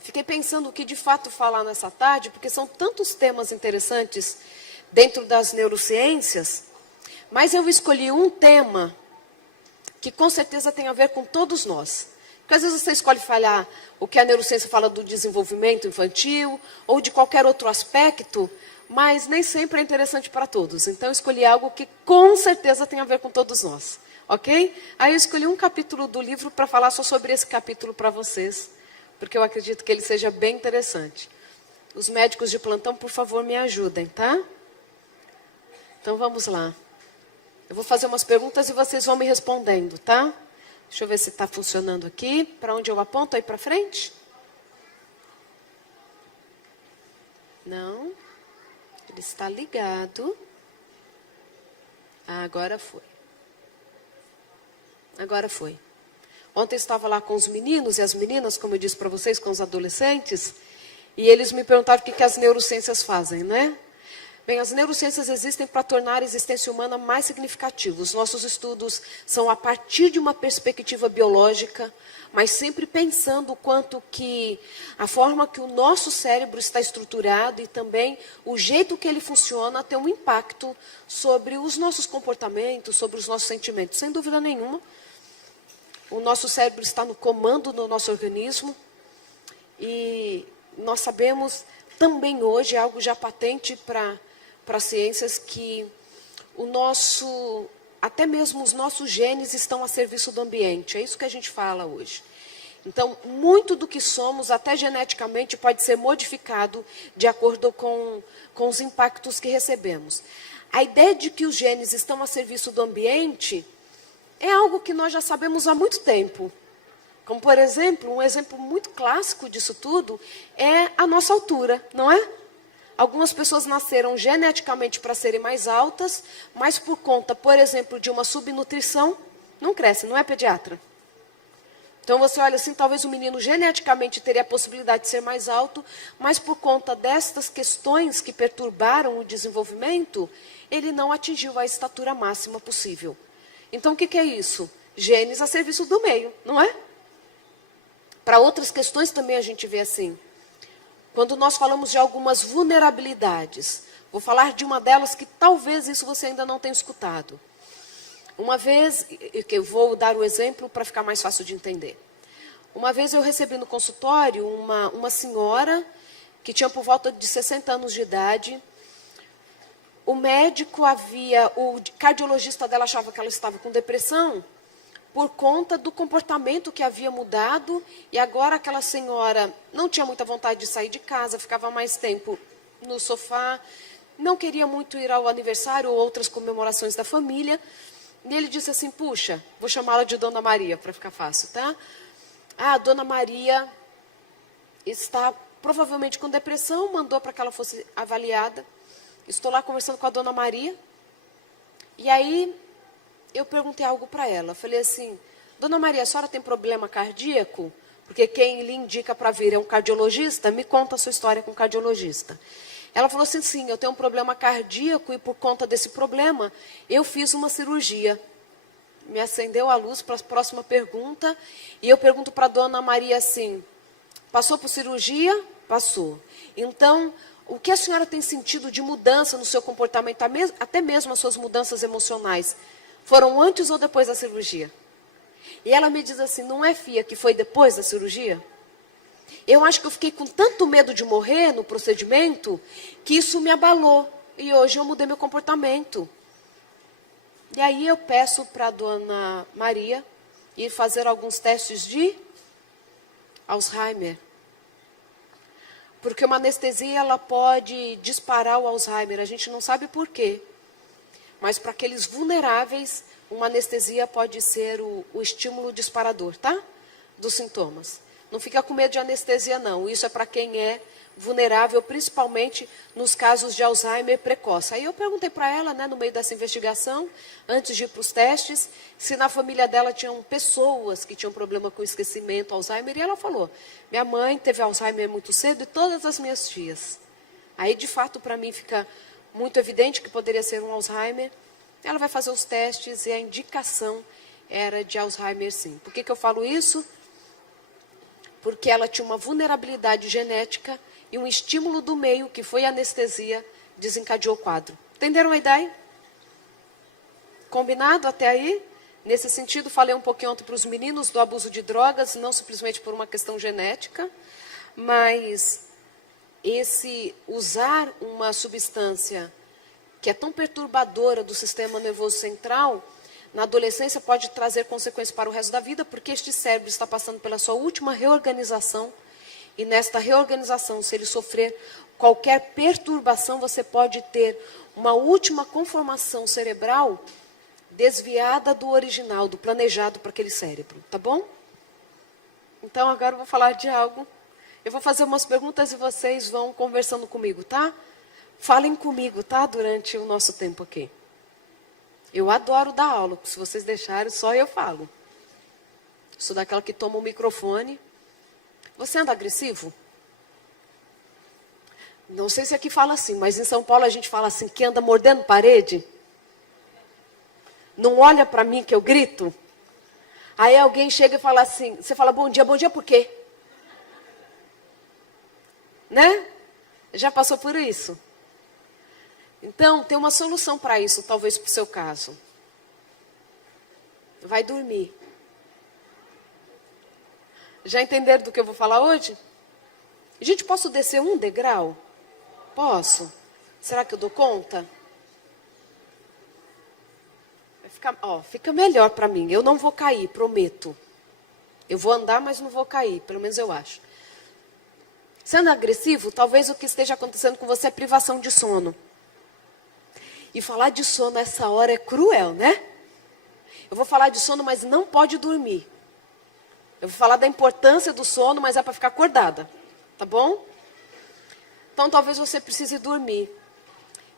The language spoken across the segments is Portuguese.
fiquei pensando o que de fato falar nessa tarde, porque são tantos temas interessantes dentro das neurociências, mas eu escolhi um tema que com certeza tem a ver com todos nós. Porque às vezes você escolhe falar o que a neurociência fala do desenvolvimento infantil, ou de qualquer outro aspecto, mas nem sempre é interessante para todos. Então eu escolhi algo que com certeza tem a ver com todos nós. Ok? Aí eu escolhi um capítulo do livro para falar só sobre esse capítulo para vocês, porque eu acredito que ele seja bem interessante. Os médicos de plantão, por favor, me ajudem, tá? Então vamos lá. Eu vou fazer umas perguntas e vocês vão me respondendo, tá? Deixa eu ver se está funcionando aqui. Para onde eu aponto? Aí para frente? Não. Ele está ligado. Ah, agora foi. Agora foi. Ontem eu estava lá com os meninos e as meninas, como eu disse para vocês, com os adolescentes, e eles me perguntaram o que as neurociências fazem, né? Bem, as neurociências existem para tornar a existência humana mais significativa. Os nossos estudos são a partir de uma perspectiva biológica, mas sempre pensando o quanto que a forma que o nosso cérebro está estruturado e também o jeito que ele funciona tem um impacto sobre os nossos comportamentos, sobre os nossos sentimentos. Sem dúvida nenhuma, o nosso cérebro está no comando do nosso organismo e nós sabemos também hoje, algo já patente para ciências, que até mesmo os nossos genes estão a serviço do ambiente. É isso que a gente fala hoje. Então, muito do que somos, até geneticamente, pode ser modificado de acordo com os impactos que recebemos. A ideia de que os genes estão a serviço do ambiente é algo que nós já sabemos há muito tempo. Como, por exemplo, um exemplo muito clássico disso tudo é a nossa altura, não é? Algumas pessoas nasceram geneticamente para serem mais altas, mas por conta, por exemplo, de uma subnutrição, não cresce, não é pediatra? Então você olha assim, talvez o menino geneticamente teria a possibilidade de ser mais alto, mas por conta destas questões que perturbaram o desenvolvimento, ele não atingiu a estatura máxima possível. Então o que é isso? Genes a serviço do meio, não é? Para outras questões também a gente vê assim. Quando nós falamos de algumas vulnerabilidades, vou falar de uma delas que talvez isso você ainda não tenha escutado. Uma vez, que eu vou dar o exemplo para ficar mais fácil de entender. Uma vez eu recebi no consultório uma senhora que tinha por volta de 60 anos de idade. O cardiologista dela achava que ela estava com depressão por conta do comportamento que havia mudado, e agora aquela senhora não tinha muita vontade de sair de casa, ficava mais tempo no sofá, não queria muito ir ao aniversário ou outras comemorações da família. E ele disse assim, puxa, vou chamá-la de Dona Maria, para ficar fácil, tá? Ah, a Dona Maria está provavelmente com depressão, mandou para que ela fosse avaliada. Estou lá conversando com a Dona Maria, e aí eu perguntei algo para ela. Falei assim, Dona Maria, a senhora tem problema cardíaco? Porque quem lhe indica para vir é um cardiologista, me conta a sua história com o cardiologista. Ela falou assim, sim, eu tenho um problema cardíaco e por conta desse problema, eu fiz uma cirurgia. Me acendeu a luz para a próxima pergunta, e eu pergunto para a Dona Maria assim, passou por cirurgia? Passou. Então, o que a senhora tem sentido de mudança no seu comportamento, até mesmo as suas mudanças emocionais, foram antes ou depois da cirurgia? E ela me diz assim, não é, Fia, que foi depois da cirurgia? Eu acho que eu fiquei com tanto medo de morrer no procedimento, que isso me abalou. E hoje eu mudei meu comportamento. E aí eu peço para a Dona Maria ir fazer alguns testes de Alzheimer. Porque uma anestesia ela pode disparar o Alzheimer, a gente não sabe por quê. Mas para aqueles vulneráveis, uma anestesia pode ser o estímulo disparador, tá? Dos sintomas. Não fica com medo de anestesia, não. Isso é para quem é vulnerável, principalmente nos casos de Alzheimer precoce. Aí eu perguntei para ela, né, no meio dessa investigação, antes de ir para os testes, se na família dela tinham pessoas que tinham problema com esquecimento, Alzheimer, e ela falou, minha mãe teve Alzheimer muito cedo e todas as minhas tias. Aí, de fato, para mim fica muito evidente que poderia ser um Alzheimer. Ela vai fazer os testes e a indicação era de Alzheimer, sim. Por que eu falo isso? porque ela tinha uma vulnerabilidade genética e um estímulo do meio, que foi a anestesia, desencadeou o quadro. Entenderam a ideia? Combinado até aí? Nesse sentido, falei um pouquinho ontem para os meninos do abuso de drogas, não simplesmente por uma questão genética, mas esse usar uma substância que é tão perturbadora do sistema nervoso central, na adolescência pode trazer consequências para o resto da vida, porque este cérebro está passando pela sua última reorganização, e nesta reorganização, se ele sofrer qualquer perturbação, você pode ter uma última conformação cerebral desviada do original, do planejado para aquele cérebro, tá bom? Então, agora eu vou falar de algo. Eu vou fazer umas perguntas e vocês vão conversando comigo, tá? Falem comigo, tá? Durante o nosso tempo aqui. Eu adoro dar aula, porque se vocês deixarem, só eu falo. Sou daquela que toma o microfone. Você anda agressivo? Não sei se aqui fala assim, mas em São Paulo a gente fala assim, que anda mordendo parede. Não olha para mim que eu grito. Aí alguém chega e fala assim, você fala bom dia por quê? Né? Já passou por isso? Então, tem uma solução para isso, talvez para o seu caso. Vai dormir. Já entenderam do que eu vou falar hoje? Gente, posso descer um degrau? Posso? Será que eu dou conta? Vai ficar, fica melhor para mim. Eu não vou cair, prometo. Eu vou andar, mas não vou cair, pelo menos eu acho. Sendo agressivo, talvez o que esteja acontecendo com você é privação de sono. E falar de sono nessa hora é cruel, né? Eu vou falar de sono, mas não pode dormir. Eu vou falar da importância do sono, mas é para ficar acordada. Tá bom? Então, talvez você precise dormir.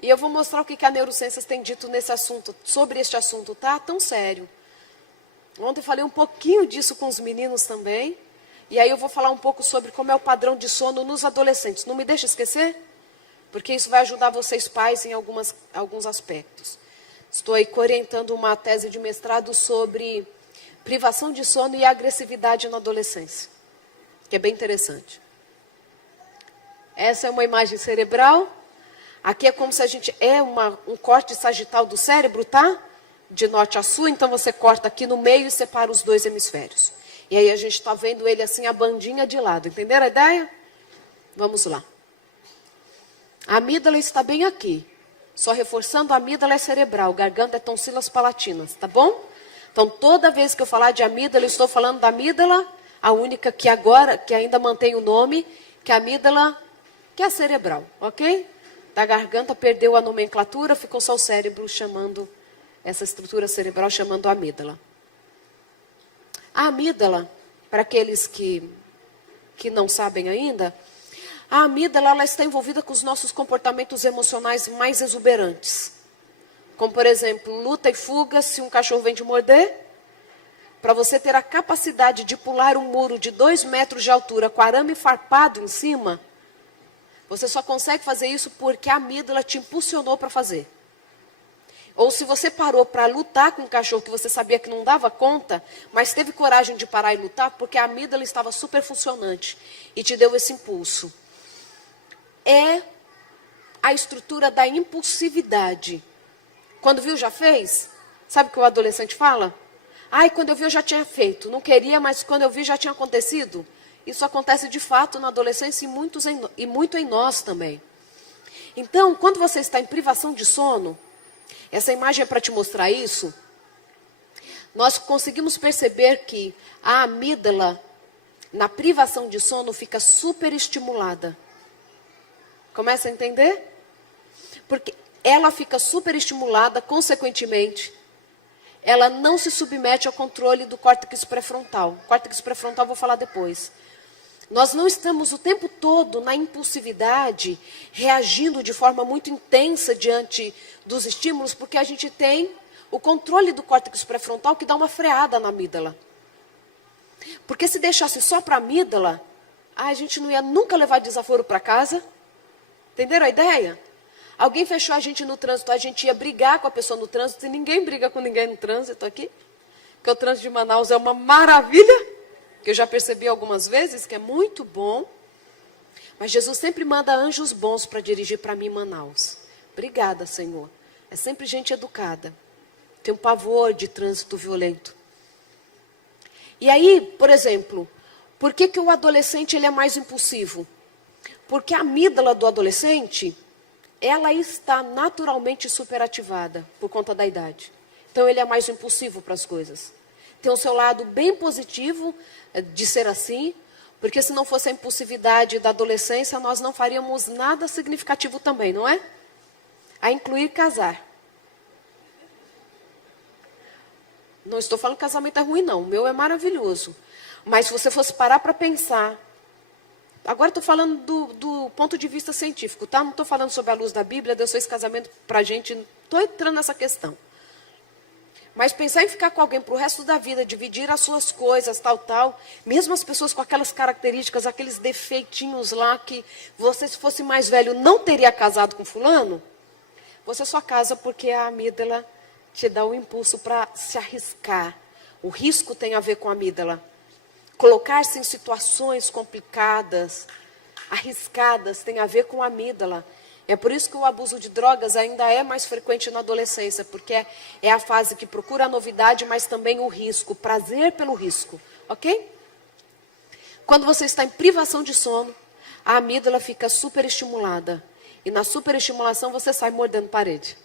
E eu vou mostrar o que a neurociências tem dito nesse assunto, sobre este assunto, tá? Tão sério. Ontem eu falei um pouquinho disso com os meninos também. E aí eu vou falar um pouco sobre como é o padrão de sono nos adolescentes. Não me deixa esquecer? Porque isso vai ajudar vocês pais em alguns aspectos. Estou aí orientando uma tese de mestrado sobre privação de sono e agressividade na adolescência, que é bem interessante. Essa é uma imagem cerebral. Aqui é como se a gente... um corte sagital do cérebro, tá? De norte a sul, então você corta aqui no meio e separa os dois hemisférios. E aí a gente está vendo ele assim, a bandinha de lado. Entenderam a ideia? Vamos lá. A amígdala está bem aqui. Só reforçando, a amígdala é cerebral, garganta é tonsilas palatinas, tá bom? Então, toda vez que eu falar de amígdala, eu estou falando da amígdala, a única que agora, que ainda mantém o nome, que é a amígdala, que é cerebral, ok? Da garganta perdeu a nomenclatura, ficou só o cérebro chamando, essa estrutura cerebral chamando a amígdala. A amígdala, para aqueles que não sabem ainda, a amígdala ela está envolvida com os nossos comportamentos emocionais mais exuberantes. Como, por exemplo, luta e fuga se um cachorro vem te morder. Para você ter a capacidade de pular um muro de 2 metros de altura com arame farpado em cima, você só consegue fazer isso porque a amígdala te impulsionou para fazer. Ou se você parou para lutar com um cachorro que você sabia que não dava conta, mas teve coragem de parar e lutar porque a amígdala estava super funcionante e te deu esse impulso. É a estrutura da impulsividade. Quando viu, já fez? Sabe o que o adolescente fala? Ai, quando eu vi, eu já tinha feito. Não queria, mas quando eu vi, já tinha acontecido. Isso acontece de fato na adolescência e muito em nós também. Então, quando você está em privação de sono, essa imagem é para te mostrar isso. Nós conseguimos perceber que a amígdala, na privação de sono, fica super estimulada. Começa a entender? Porque ela fica super estimulada, consequentemente, ela não se submete ao controle do córtex pré-frontal. Córtex pré-frontal eu vou falar depois. Nós não estamos o tempo todo na impulsividade, reagindo de forma muito intensa diante dos estímulos, porque a gente tem o controle do córtex pré-frontal que dá uma freada na amígdala. Porque se deixasse só para a amígdala, a gente não ia nunca levar desaforo para casa. Entenderam a ideia? Alguém fechou a gente no trânsito, a gente ia brigar com a pessoa no trânsito, e ninguém briga com ninguém no trânsito aqui. Porque o trânsito de Manaus é uma maravilha. que eu já percebi algumas vezes que é muito bom, mas Jesus sempre manda anjos bons para dirigir para mim em Manaus. Obrigada, Senhor. É sempre gente educada. Tem um pavor de trânsito violento. E aí, por exemplo, por que o adolescente ele é mais impulsivo? Porque a amígdala do adolescente, ela está naturalmente superativada por conta da idade. Então ele é mais impulsivo para as coisas. Tem o seu lado bem positivo de ser assim, porque se não fosse a impulsividade da adolescência, nós não faríamos nada significativo também, não é? A incluir casar. Não estou falando que casamento é ruim, não. O meu é maravilhoso. Mas se você fosse parar para pensar... Agora estou falando do ponto de vista científico, tá? Não estou falando sobre a luz da Bíblia, Deus fez casamento para a gente. Estou entrando nessa questão. Mas pensar em ficar com alguém para o resto da vida, dividir as suas coisas, tal. Mesmo as pessoas com aquelas características, aqueles defeitinhos lá, que você, se fosse mais velho, não teria casado com fulano. Você só casa porque a amígdala te dá o impulso para se arriscar. O risco tem a ver com a amígdala. Colocar-se em situações complicadas, arriscadas, tem a ver com a amígdala. É por isso que o abuso de drogas ainda é mais frequente na adolescência, porque é a fase que procura a novidade, mas também o risco, o prazer pelo risco, ok? Quando você está em privação de sono, a amígdala fica superestimulada. E na superestimulação você sai mordendo parede.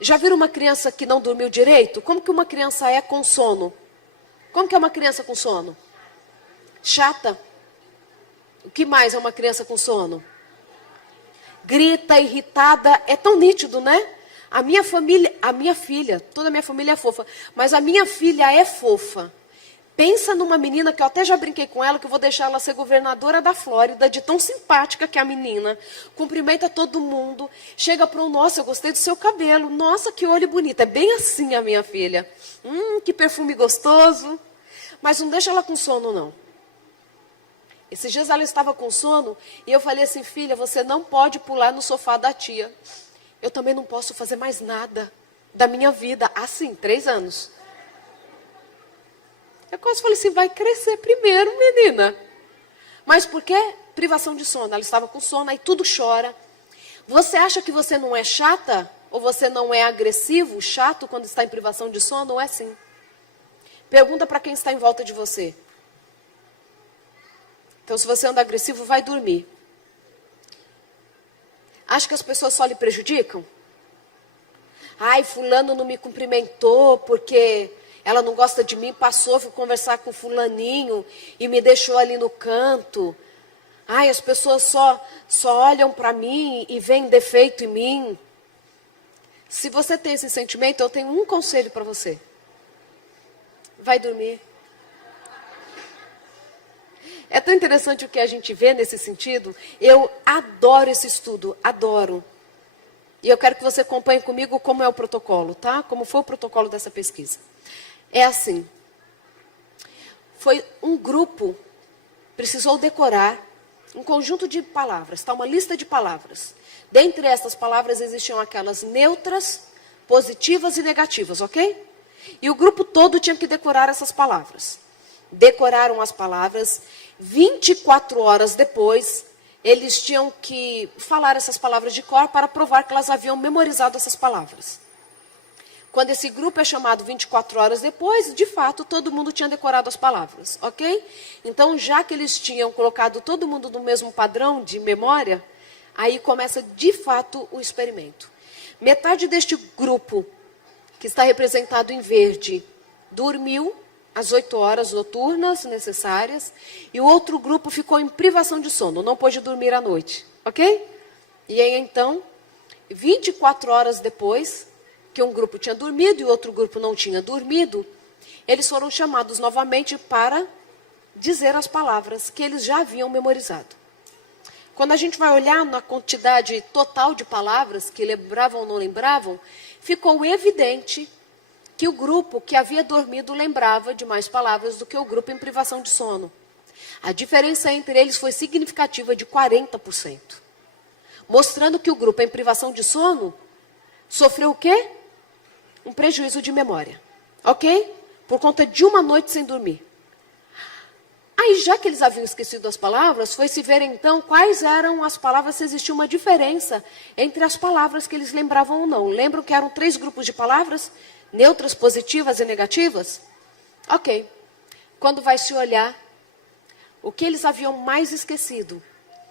Já viram uma criança que não dormiu direito? Como que uma criança é com sono? Como que é uma criança com sono? Chata. O que mais é uma criança com sono? Grita, irritada. É tão nítido, né? A minha filha, toda a minha família é fofa. Mas a minha filha é fofa. Pensa numa menina que eu até já brinquei com ela, que eu vou deixar ela ser governadora da Flórida, de tão simpática que é a menina. Cumprimenta todo mundo. Chega para um, nossa, eu gostei do seu cabelo. Nossa, que olho bonito. É bem assim a minha filha. Que perfume gostoso. Mas não deixa ela com sono, não. Esses dias ela estava com sono e eu falei assim, filha, você não pode pular no sofá da tia. Eu também não posso fazer mais nada da minha vida. Assim, 3 anos. Eu quase falei assim, vai crescer primeiro, menina. Mas por quê? Privação de sono. Ela estava com sono, aí tudo chora. Você acha que você não é chata? Ou você não é agressivo, chato, quando está em privação de sono? Não é assim. Pergunta para quem está em volta de você. Então, se você anda agressivo, vai dormir. Acha que as pessoas só lhe prejudicam? Ai, fulano não me cumprimentou porque... ela não gosta de mim, passou, fui conversar com fulaninho e me deixou ali no canto. Ai, as pessoas só olham para mim e veem defeito em mim. Se você tem esse sentimento, eu tenho um conselho para você. Vai dormir. É tão interessante o que a gente vê nesse sentido. Eu adoro esse estudo, adoro. E eu quero que você acompanhe comigo como é o protocolo, tá? Como foi o protocolo dessa pesquisa. É assim, foi um grupo, precisou decorar um conjunto de palavras, tá? Uma lista de palavras. Dentre essas palavras existiam aquelas neutras, positivas e negativas, ok? E o grupo todo tinha que decorar essas palavras. Decoraram as palavras, 24 horas depois, eles tinham que falar essas palavras de cor para provar que elas haviam memorizado essas palavras. Quando esse grupo é chamado 24 horas depois, de fato, todo mundo tinha decorado as palavras, ok? Então, já que eles tinham colocado todo mundo no mesmo padrão de memória, aí começa, de fato, o experimento. Metade deste grupo, que está representado em verde, dormiu às 8 horas noturnas necessárias, e o outro grupo ficou em privação de sono, não pôde dormir à noite, ok? E aí, então, 24 horas depois... que um grupo tinha dormido e o outro grupo não tinha dormido, eles foram chamados novamente para dizer as palavras que eles já haviam memorizado. Quando a gente vai olhar na quantidade total de palavras que lembravam ou não lembravam, ficou evidente que o grupo que havia dormido lembrava de mais palavras do que o grupo em privação de sono. A diferença entre eles foi significativa de 40%. Mostrando que o grupo em privação de sono sofreu o quê? Um prejuízo de memória, ok? Por conta de uma noite sem dormir. Mas já que eles haviam esquecido as palavras, foi se ver então quais eram as palavras, se existia uma diferença entre as palavras que eles lembravam ou não. Lembram que eram 3 grupos de palavras? Neutras, positivas e negativas? Ok. Quando vai se olhar, o que eles haviam mais esquecido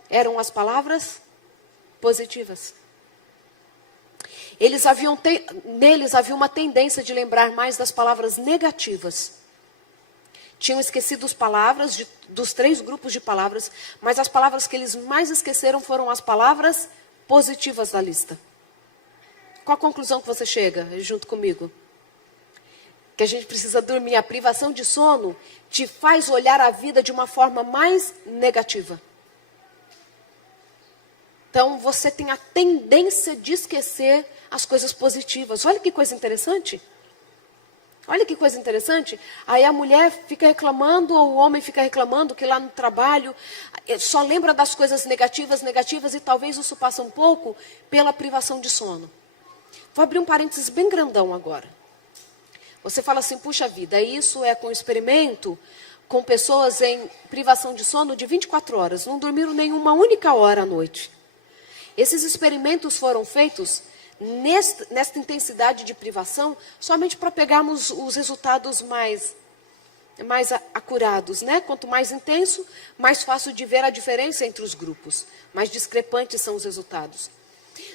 eram as palavras positivas. Neles havia uma tendência de lembrar mais das palavras negativas. Tinham esquecido as palavras dos 3 grupos de palavras, mas as palavras que eles mais esqueceram foram as palavras positivas da lista. Qual a conclusão que você chega junto comigo? Que a gente precisa dormir. A privação de sono te faz olhar a vida de uma forma mais negativa. Então, você tem a tendência de esquecer as coisas positivas. Olha que coisa interessante. Olha que coisa interessante. Aí a mulher fica reclamando, ou o homem fica reclamando que lá no trabalho só lembra das coisas negativas, e talvez isso passe um pouco pela privação de sono. Vou abrir um parênteses bem grandão agora. Você fala assim, puxa vida, isso é com experimento com pessoas em privação de sono de 24 horas. Não dormiram nenhuma única hora à noite. Esses experimentos foram feitos nesta intensidade de privação, somente para pegarmos os resultados mais acurados, né? Quanto mais intenso, mais fácil de ver a diferença entre os grupos. Mais discrepantes são os resultados.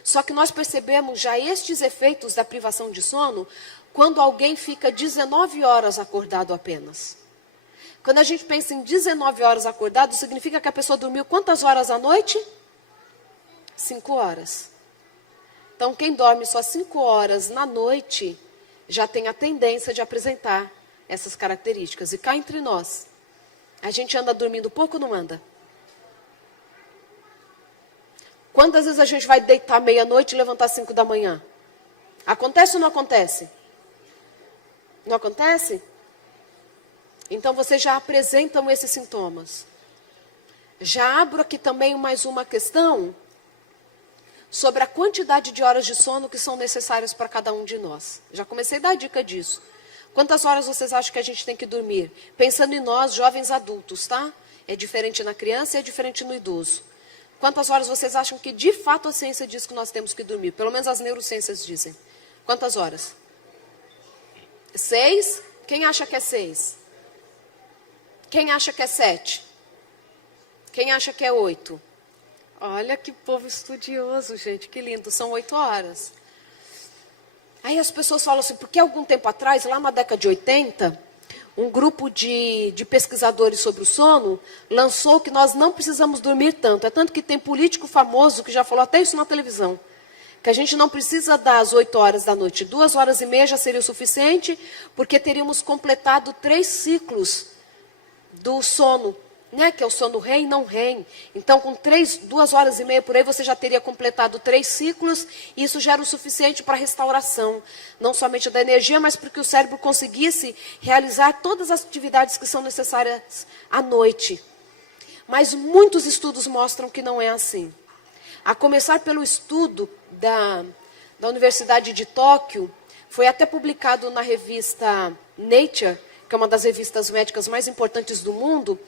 Só que nós percebemos já estes efeitos da privação de sono quando alguém fica 19 horas acordado apenas. Quando a gente pensa em 19 horas acordado, significa que a pessoa dormiu quantas horas à noite? 5 horas. Então, quem dorme só 5 horas na noite, já tem a tendência de apresentar essas características. E cá entre nós, a gente anda dormindo pouco ou não anda? Quantas vezes a gente vai deitar meia-noite e levantar 5 da manhã? Acontece ou não acontece? Não acontece? Então, vocês já apresentam esses sintomas. Já abro aqui também mais uma questão sobre a quantidade de horas de sono que são necessárias para cada um de nós. Já comecei a dar dica disso. Quantas horas vocês acham que a gente tem que dormir? Pensando em nós, jovens adultos, tá? É diferente na criança e é diferente no idoso. Quantas horas vocês acham que de fato a ciência diz que nós temos que dormir? Pelo menos as neurociências dizem. Quantas horas? 6? Quem acha que é 6? Quem acha que é 7? Quem acha que é 8? Olha que povo estudioso, gente, que lindo, são 8 horas. Aí as pessoas falam assim, porque algum tempo atrás, lá na década de 80, um grupo de pesquisadores sobre o sono lançou que nós não precisamos dormir tanto. É tanto que tem político famoso que já falou até isso na televisão, que a gente não precisa das 8 horas da noite, 2 horas e meia já seria o suficiente, porque teríamos completado 3 ciclos do sono. Né, que é o sono REM e não REM. Então, com 2 horas e meia por aí, você já teria completado 3 ciclos, e isso já era o suficiente para a restauração, não somente da energia, mas para que o cérebro conseguisse realizar todas as atividades que são necessárias à noite. Mas muitos estudos mostram que não é assim. A começar pelo estudo da Universidade de Tóquio, foi até publicado na revista Nature, que é uma das revistas médicas mais importantes do mundo.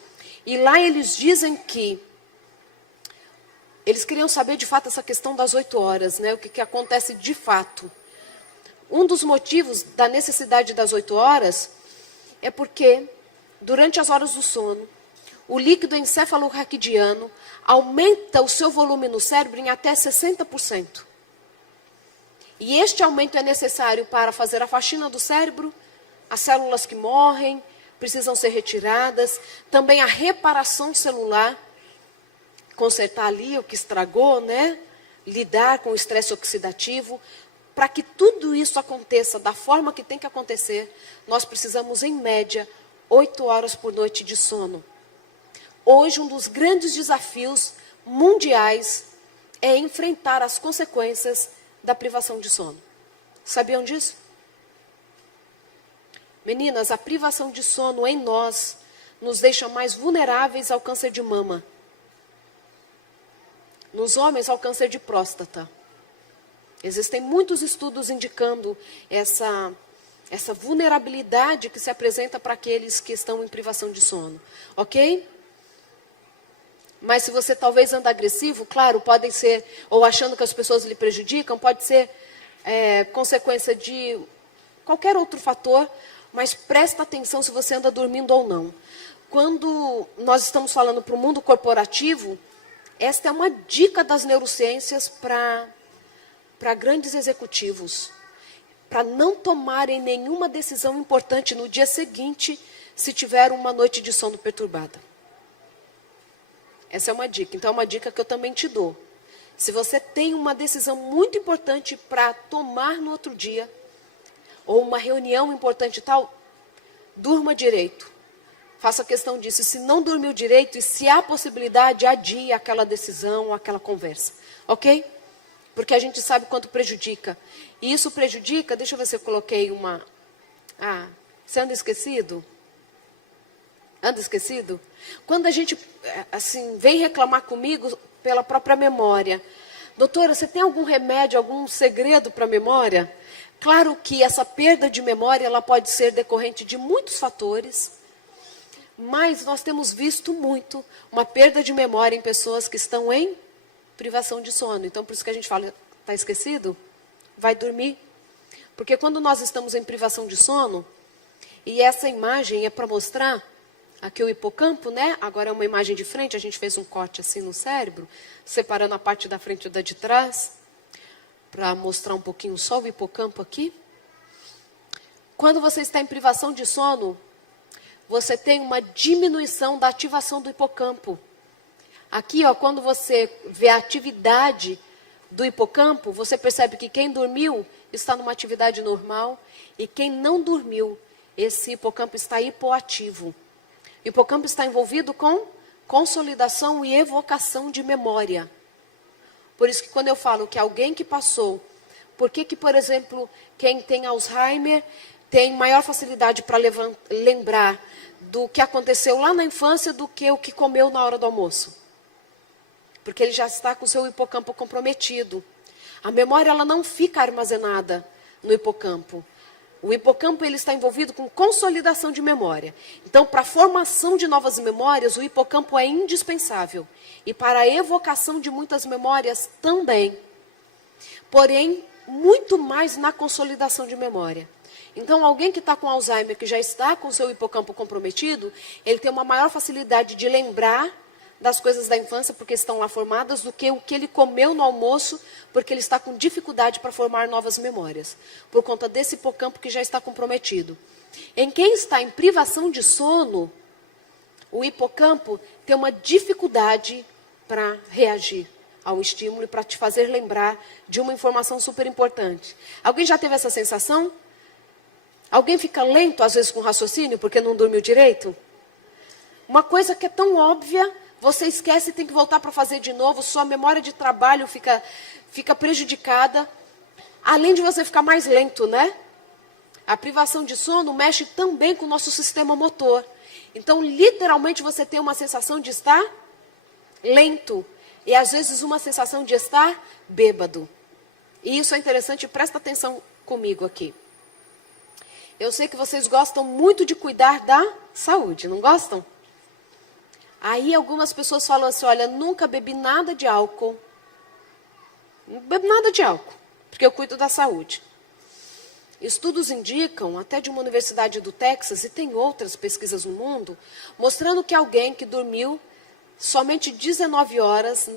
E lá eles dizem que eles queriam saber de fato essa questão das 8 horas, né? O que acontece de fato. Um dos motivos da necessidade das 8 horas é porque, durante as horas do sono, o líquido encefalorraquidiano aumenta o seu volume no cérebro em até 60%. E este aumento é necessário para fazer a faxina do cérebro, as células que morrem, precisam ser retiradas, também a reparação celular, consertar ali o que estragou, né? Lidar com o estresse oxidativo. Para que tudo isso aconteça da forma que tem que acontecer, nós precisamos, em média, 8 horas por noite de sono. Hoje, um dos grandes desafios mundiais é enfrentar as consequências da privação de sono. Sabiam disso? Meninas, a privação de sono em nós nos deixa mais vulneráveis ao câncer de mama. Nos homens, ao câncer de próstata. Existem muitos estudos indicando essa vulnerabilidade que se apresenta para aqueles que estão em privação de sono. Ok? Mas se você talvez anda agressivo, claro, podem ser, ou achando que as pessoas lhe prejudicam, pode ser consequência de qualquer outro fator, mas presta atenção se você anda dormindo ou não. Quando nós estamos falando para o mundo corporativo, esta é uma dica das neurociências para grandes executivos, para não tomarem nenhuma decisão importante no dia seguinte, se tiver uma noite de sono perturbada. Essa é uma dica. Então, é uma dica que eu também te dou. Se você tem uma decisão muito importante para tomar no outro dia, ou uma reunião importante e tal, durma direito. Faça questão disso. E se não dormiu direito, e se há possibilidade, adie aquela decisão, aquela conversa. Ok? Porque a gente sabe quanto prejudica. E isso prejudica, deixa eu ver se eu coloquei uma... você anda esquecido? Anda esquecido? Quando a gente, assim, vem reclamar comigo pela própria memória. Doutora, você tem algum remédio, algum segredo para a memória? Claro que essa perda de memória, ela pode ser decorrente de muitos fatores, mas nós temos visto muito uma perda de memória em pessoas que estão em privação de sono. Então, por isso que a gente fala, está esquecido? Vai dormir. Porque quando nós estamos em privação de sono, e essa imagem é para mostrar, aqui o hipocampo, né? Agora é uma imagem de frente, a gente fez um corte assim no cérebro, separando a parte da frente da de trás, para mostrar um pouquinho só o hipocampo aqui. Quando você está em privação de sono, você tem uma diminuição da ativação do hipocampo. Aqui, ó, quando você vê a atividade do hipocampo, você percebe que quem dormiu está numa atividade normal e quem não dormiu, esse hipocampo está hipoativo. O hipocampo está envolvido com consolidação e evocação de memória. Por isso que quando eu falo que alguém que passou, por que, por exemplo, quem tem Alzheimer tem maior facilidade para lembrar do que aconteceu lá na infância do que o que comeu na hora do almoço? Porque ele já está com o seu hipocampo comprometido. A memória, ela não fica armazenada no hipocampo. O hipocampo, ele está envolvido com consolidação de memória. Então, para a formação de novas memórias, o hipocampo é indispensável. E para a evocação de muitas memórias também. Porém, muito mais na consolidação de memória. Então, alguém que está com Alzheimer, que já está com o seu hipocampo comprometido, ele tem uma maior facilidade de lembrar das coisas da infância, porque estão lá formadas, do que o que ele comeu no almoço, porque ele está com dificuldade para formar novas memórias, por conta desse hipocampo que já está comprometido. Em quem está em privação de sono, o hipocampo tem uma dificuldade para reagir ao estímulo e para te fazer lembrar de uma informação super importante. Alguém já teve essa sensação? Alguém fica lento, às vezes, com raciocínio, porque não dormiu direito? Uma coisa que é tão óbvia, você esquece e tem que voltar para fazer de novo, sua memória de trabalho fica prejudicada, além de você ficar mais lento, né? A privação de sono mexe também com o nosso sistema motor. Então, literalmente, você tem uma sensação de estar lento. E, às vezes, uma sensação de estar bêbado. E isso é interessante, presta atenção comigo aqui. Eu sei que vocês gostam muito de cuidar da saúde, não gostam? Aí algumas pessoas falam assim, olha, nunca bebi nada de álcool. Não bebo nada de álcool, porque eu cuido da saúde. Estudos indicam, até de uma universidade do Texas, e tem outras pesquisas no mundo, mostrando que alguém que dormiu somente 19 horas,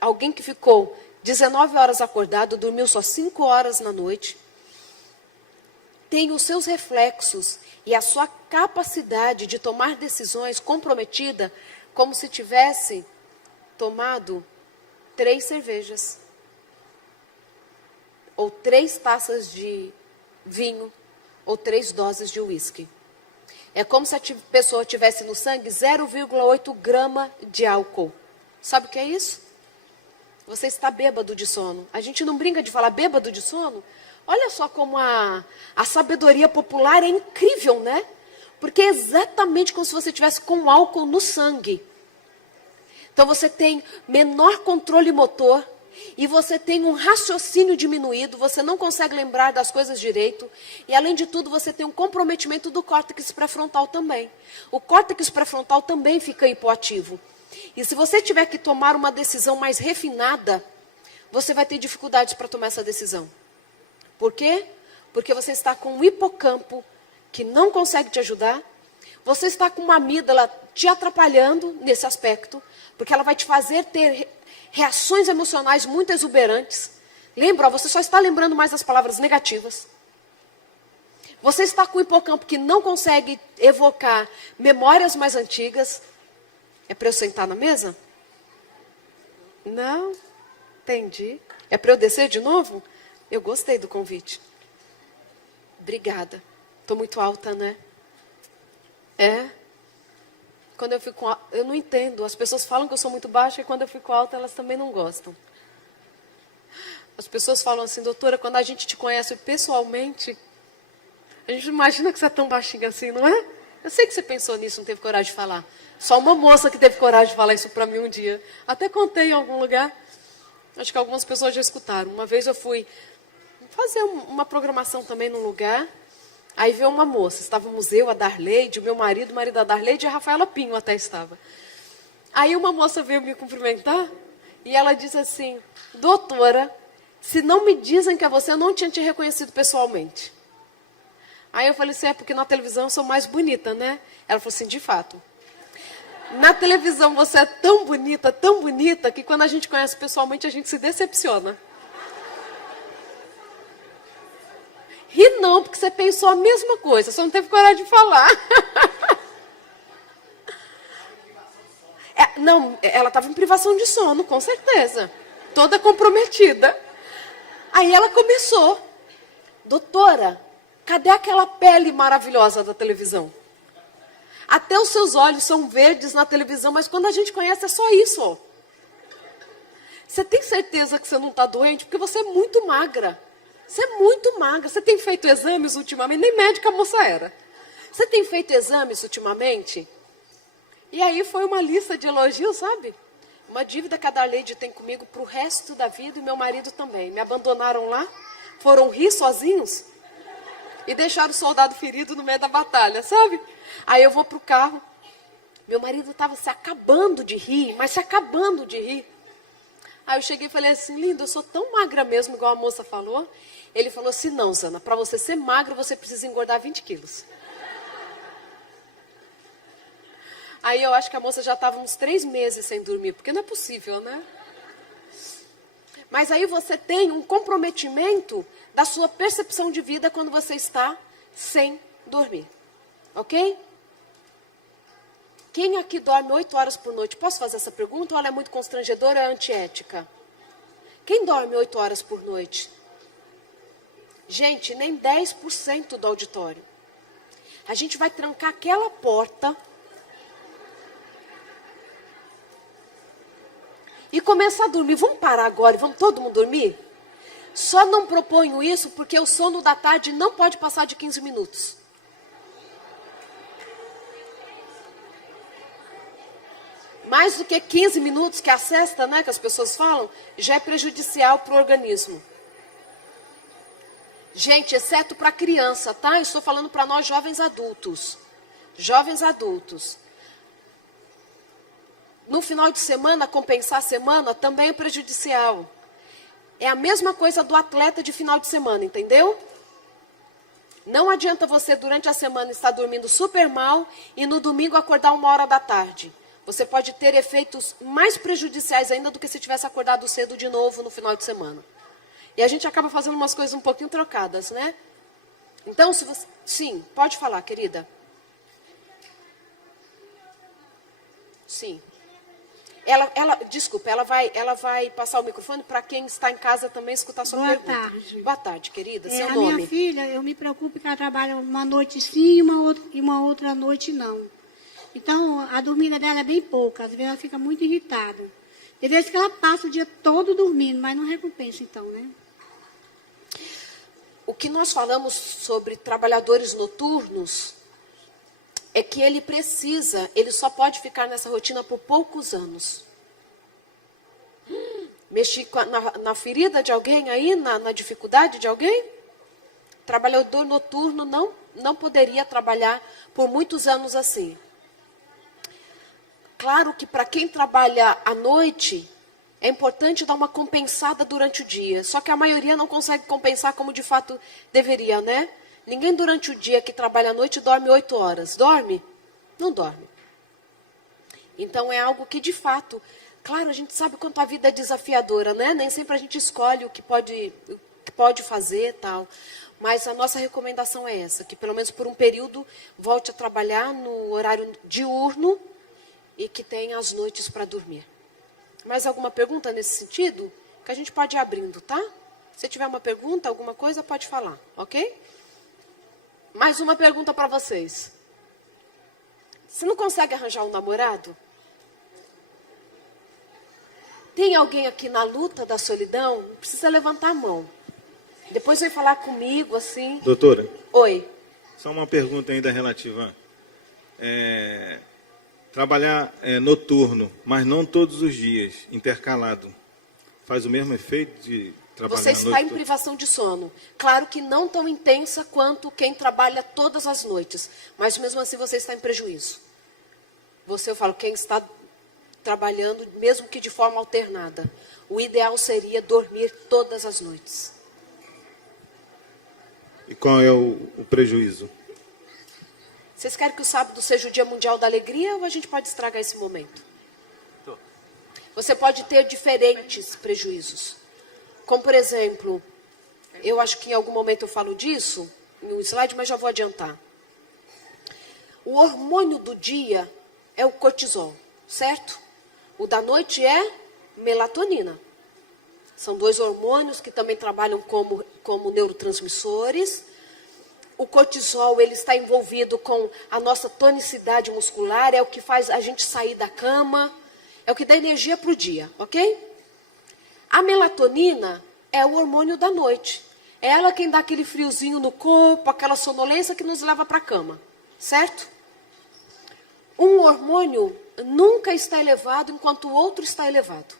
alguém que ficou 19 horas acordado, dormiu só 5 horas na noite, tem os seus reflexos e a sua capacidade de tomar decisões comprometida como se tivesse tomado 3 cervejas. Ou 3 taças de vinho, ou 3 doses de uísque. É como se a pessoa tivesse no sangue 0,8 grama de álcool. Sabe o que é isso? Você está bêbado de sono. A gente não brinca de falar bêbado de sono? Olha só como a sabedoria popular é incrível, né? Porque é exatamente como se você tivesse com álcool no sangue. Então você tem menor controle motor e você tem um raciocínio diminuído, você não consegue lembrar das coisas direito e, além de tudo, você tem um comprometimento do córtex pré-frontal também. O córtex pré-frontal também fica hipoativo. E se você tiver que tomar uma decisão mais refinada, você vai ter dificuldades para tomar essa decisão. Por quê? Porque você está com um hipocampo que não consegue te ajudar. Você está com uma amígdala te atrapalhando nesse aspecto, porque ela vai te fazer ter reações emocionais muito exuberantes. Lembra, você só está lembrando mais das palavras negativas. Você está com o hipocampo que não consegue evocar memórias mais antigas. É para eu sentar na mesa? Não, entendi. É para eu descer de novo? Eu gostei do convite. Obrigada. Estou muito alta, né? É. Quando eu fico alta, eu não entendo. As pessoas falam que eu sou muito baixa e quando eu fico alta, elas também não gostam. As pessoas falam assim, doutora, quando a gente te conhece pessoalmente, a gente imagina que você é tão baixinha assim, não é? Eu sei que você pensou nisso, não teve coragem de falar. Só uma moça que teve coragem de falar isso para mim um dia. Até contei em algum lugar. Acho que algumas pessoas já escutaram. Uma vez eu fui fazer uma programação também num lugar. Aí veio uma moça. Estávamos eu, a Darleide, o meu marido, o marido da Darleide e a Rafaela Pinho até estava. Aí uma moça veio me cumprimentar e ela disse assim, doutora, se não me dizem que é você, eu não tinha te reconhecido pessoalmente. Aí eu falei assim, é porque na televisão eu sou mais bonita, né? Ela falou assim, de fato. Na televisão você é tão bonita, que quando a gente conhece pessoalmente, a gente se decepciona. Ri não, porque você pensou a mesma coisa, só não teve coragem de falar. Não, ela estava em privação de sono, com certeza. Toda comprometida. Aí ela começou. Doutora, cadê aquela pele maravilhosa da televisão? Até os seus olhos são verdes na televisão, mas quando a gente conhece é só isso. Ó. Você tem certeza que você não está doente? Porque você é muito magra. Você é muito magra. Você tem feito exames ultimamente? Nem médica a moça era. Você tem feito exames ultimamente? E aí foi uma lista de elogios, sabe? Uma dívida que a Darleide tem comigo para o resto da vida e meu marido também. Me abandonaram lá, foram rir sozinhos e deixaram o soldado ferido no meio da batalha, sabe? Aí eu vou para o carro. Meu marido estava se acabando de rir, mas se acabando de rir. Aí eu cheguei e falei assim, lindo, eu sou tão magra mesmo, igual a moça falou. Ele falou assim, não, Zana, para você ser magra, você precisa engordar 20 quilos. Aí eu acho que a moça já estava uns 3 meses sem dormir, porque não é possível, né? Mas aí você tem um comprometimento da sua percepção de vida quando você está sem dormir. Ok? Quem aqui dorme 8 horas por noite? Posso fazer essa pergunta ou ela é muito constrangedora ou é antiética? Quem dorme 8 horas por noite? Gente, nem 10% do auditório. A gente vai trancar aquela porta e começar a dormir. Vamos parar agora e vamos todo mundo dormir? Só não proponho isso porque o sono da tarde não pode passar de 15 minutos. Mais do que 15 minutos, que é a sesta, né, que as pessoas falam, já é prejudicial para o organismo. Gente, exceto para criança, tá? Estou falando para nós jovens adultos. Jovens adultos. No final de semana, compensar a semana, também é prejudicial. É a mesma coisa do atleta de final de semana, entendeu? Não adianta você, durante a semana, estar dormindo super mal e no domingo acordar 1h da tarde. Você pode ter efeitos mais prejudiciais ainda do que se tivesse acordado cedo de novo no final de semana. E a gente acaba fazendo umas coisas um pouquinho trocadas, né? Então, se você... Sim, pode falar, querida. Sim. Desculpa, ela vai passar o microfone para quem está em casa também escutar a sua pergunta. Boa tarde. Boa tarde, querida. Seu a nome? Minha filha, eu me preocupo que ela trabalha uma noite sim e uma outra noite não. Então, a dormida dela é bem pouca. Às vezes ela fica muito irritada. Tem vezes que ela passa o dia todo dormindo, mas não recompensa então, né? O que nós falamos sobre trabalhadores noturnos é que ele só pode ficar nessa rotina por poucos anos. Mexi na ferida de alguém aí, na dificuldade de alguém? Trabalhador noturno não poderia trabalhar por muitos anos assim. Claro que para quem trabalha à noite, é importante dar uma compensada durante o dia. Só que a maioria não consegue compensar como de fato deveria, né? Ninguém durante o dia que trabalha à noite dorme 8 horas. Dorme? Não dorme. Então é algo que de fato, claro, a gente sabe quanto a vida é desafiadora, né? Nem sempre a gente escolhe o que pode fazer e tal. Mas a nossa recomendação é essa, que pelo menos por um período volte a trabalhar no horário diurno e que tenha as noites para dormir. Mais alguma pergunta nesse sentido? Que a gente pode ir abrindo, tá? Se tiver uma pergunta, alguma coisa, pode falar, ok? Mais uma pergunta para vocês. Você não consegue arranjar um namorado? Tem alguém aqui na luta da solidão? Não precisa levantar a mão. Depois vem falar comigo, assim. Doutora? Oi. Só uma pergunta ainda relativa. Trabalhar noturno, mas não todos os dias, intercalado, faz o mesmo efeito de trabalhar Você à noite? está em privação de sono. Claro que não tão intensa quanto quem trabalha todas as noites. Mas mesmo assim você está em prejuízo. Eu falo, quem está trabalhando, mesmo que de forma alternada. O ideal seria dormir todas as noites. E qual é o prejuízo? Vocês querem que o sábado seja o Dia Mundial da Alegria ou a gente pode estragar esse momento? Você pode ter diferentes prejuízos. Como, por exemplo, eu acho que em algum momento eu falo disso, em um slide, mas já vou adiantar. O hormônio do dia é o cortisol, certo? O da noite é melatonina. São 2 hormônios que também trabalham como neurotransmissores. O cortisol, ele está envolvido com a nossa tonicidade muscular, é o que faz a gente sair da cama, é o que dá energia para o dia, ok? A melatonina é o hormônio da noite. É ela quem dá aquele friozinho no corpo, aquela sonolência que nos leva para a cama, certo? Um hormônio nunca está elevado enquanto o outro está elevado.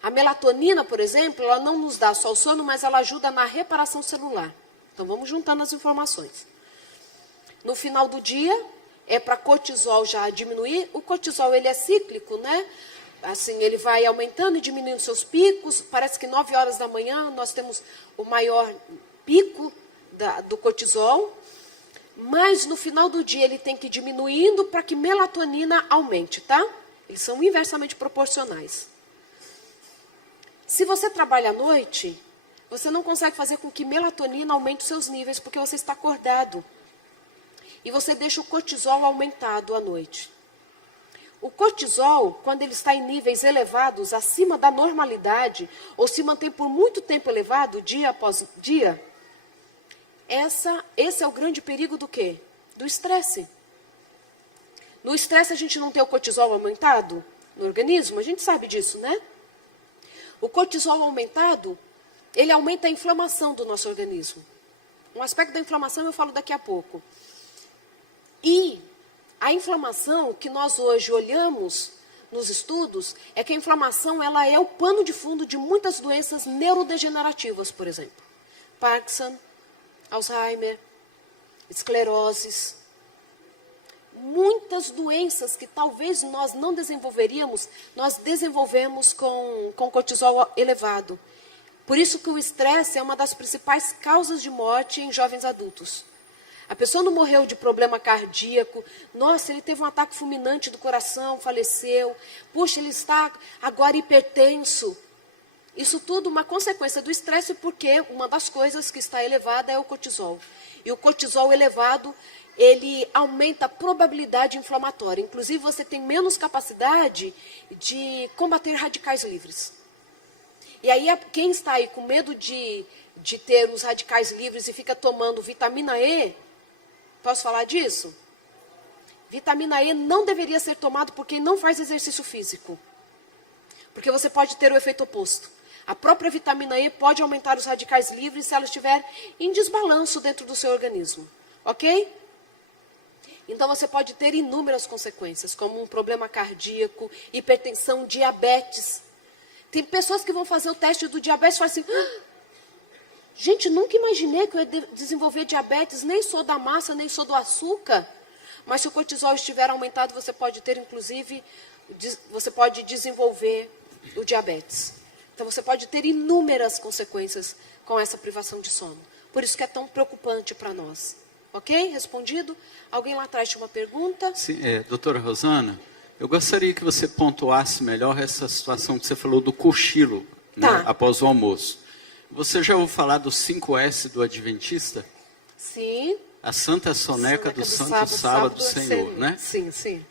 A melatonina, por exemplo, ela não nos dá só o sono, mas ela ajuda na reparação celular. Então, vamos juntando as informações. No final do dia, é para cortisol já diminuir. O cortisol, ele é cíclico, né? Assim, ele vai aumentando e diminuindo seus picos. Parece que 9 horas da manhã nós temos o maior pico do cortisol. Mas no final do dia ele tem que ir diminuindo para que melatonina aumente, tá? Eles são inversamente proporcionais. Se você trabalha à noite, você não consegue fazer com que melatonina aumente os seus níveis, porque você está acordado. E você deixa o cortisol aumentado à noite. O cortisol, quando ele está em níveis elevados, acima da normalidade, ou se mantém por muito tempo elevado, dia após dia, esse é o grande perigo do quê? Do estresse. No estresse a gente não tem o cortisol aumentado no organismo? A gente sabe disso, né? O cortisol aumentado, ele aumenta a inflamação do nosso organismo. Um aspecto da inflamação eu falo daqui a pouco. E a inflamação que nós hoje olhamos nos estudos é que a inflamação ela é o pano de fundo de muitas doenças neurodegenerativas, por exemplo. Parkinson, Alzheimer, escleroses. Muitas doenças que talvez nós não desenvolveríamos, nós desenvolvemos com cortisol elevado. Por isso que o estresse é uma das principais causas de morte em jovens adultos. A pessoa não morreu de problema cardíaco. Nossa, ele teve um ataque fulminante do coração, faleceu. Puxa, ele está agora hipertenso. Isso tudo uma consequência do estresse, porque uma das coisas que está elevada é o cortisol. E o cortisol elevado, ele aumenta a probabilidade inflamatória. Inclusive, você tem menos capacidade de combater radicais livres. E aí, quem está aí com medo de ter os radicais livres e fica tomando vitamina E, posso falar disso? Vitamina E não deveria ser tomado por quem não faz exercício físico. Porque você pode ter o efeito oposto. A própria vitamina E pode aumentar os radicais livres se ela estiver em desbalanço dentro do seu organismo. Ok? Então você pode ter inúmeras consequências, como um problema cardíaco, hipertensão, diabetes. Tem pessoas que vão fazer o teste do diabetes e falam assim, gente, nunca imaginei que eu ia desenvolver diabetes, nem sou da massa, nem sou do açúcar. Mas se o cortisol estiver aumentado, você pode ter, inclusive, você pode desenvolver o diabetes. Então, você pode ter inúmeras consequências com essa privação de sono. Por isso que é tão preocupante para nós. Ok? Respondido? Alguém lá atrás tinha uma pergunta? Sim, doutora Rosana, eu gostaria que você pontuasse melhor essa situação que você falou do cochilo, Tá. né, após o almoço. Você já ouviu falar do 5S do Adventista? Sim. A Santa Soneca do Santo Sábado do Senhor, né? Sim, sim.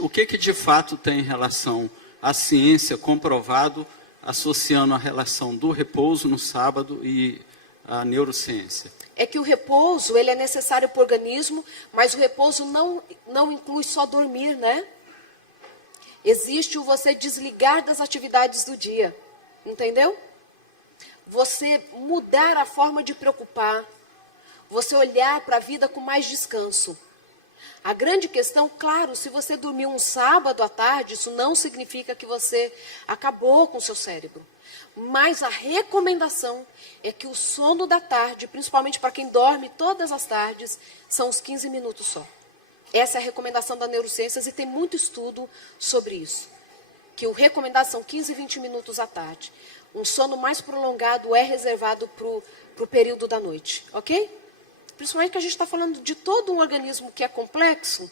O que de fato tem em relação à ciência comprovado, associando a relação do repouso no sábado e a neurociência? É que o repouso, ele é necessário para o organismo, mas o repouso não inclui só dormir, né? Existe o você desligar das atividades do dia, entendeu? Você mudar a forma de preocupar, você olhar para a vida com mais descanso. A grande questão, claro, se você dormiu um sábado à tarde, isso não significa que você acabou com o seu cérebro. Mas a recomendação é que o sono da tarde, principalmente para quem dorme todas as tardes, são os 15 minutos só. Essa é a recomendação da neurociências e tem muito estudo sobre isso. Que o recomendado são 15 e 20 minutos à tarde. Um sono mais prolongado é reservado para o período da noite, ok? Principalmente que a gente está falando de todo um organismo que é complexo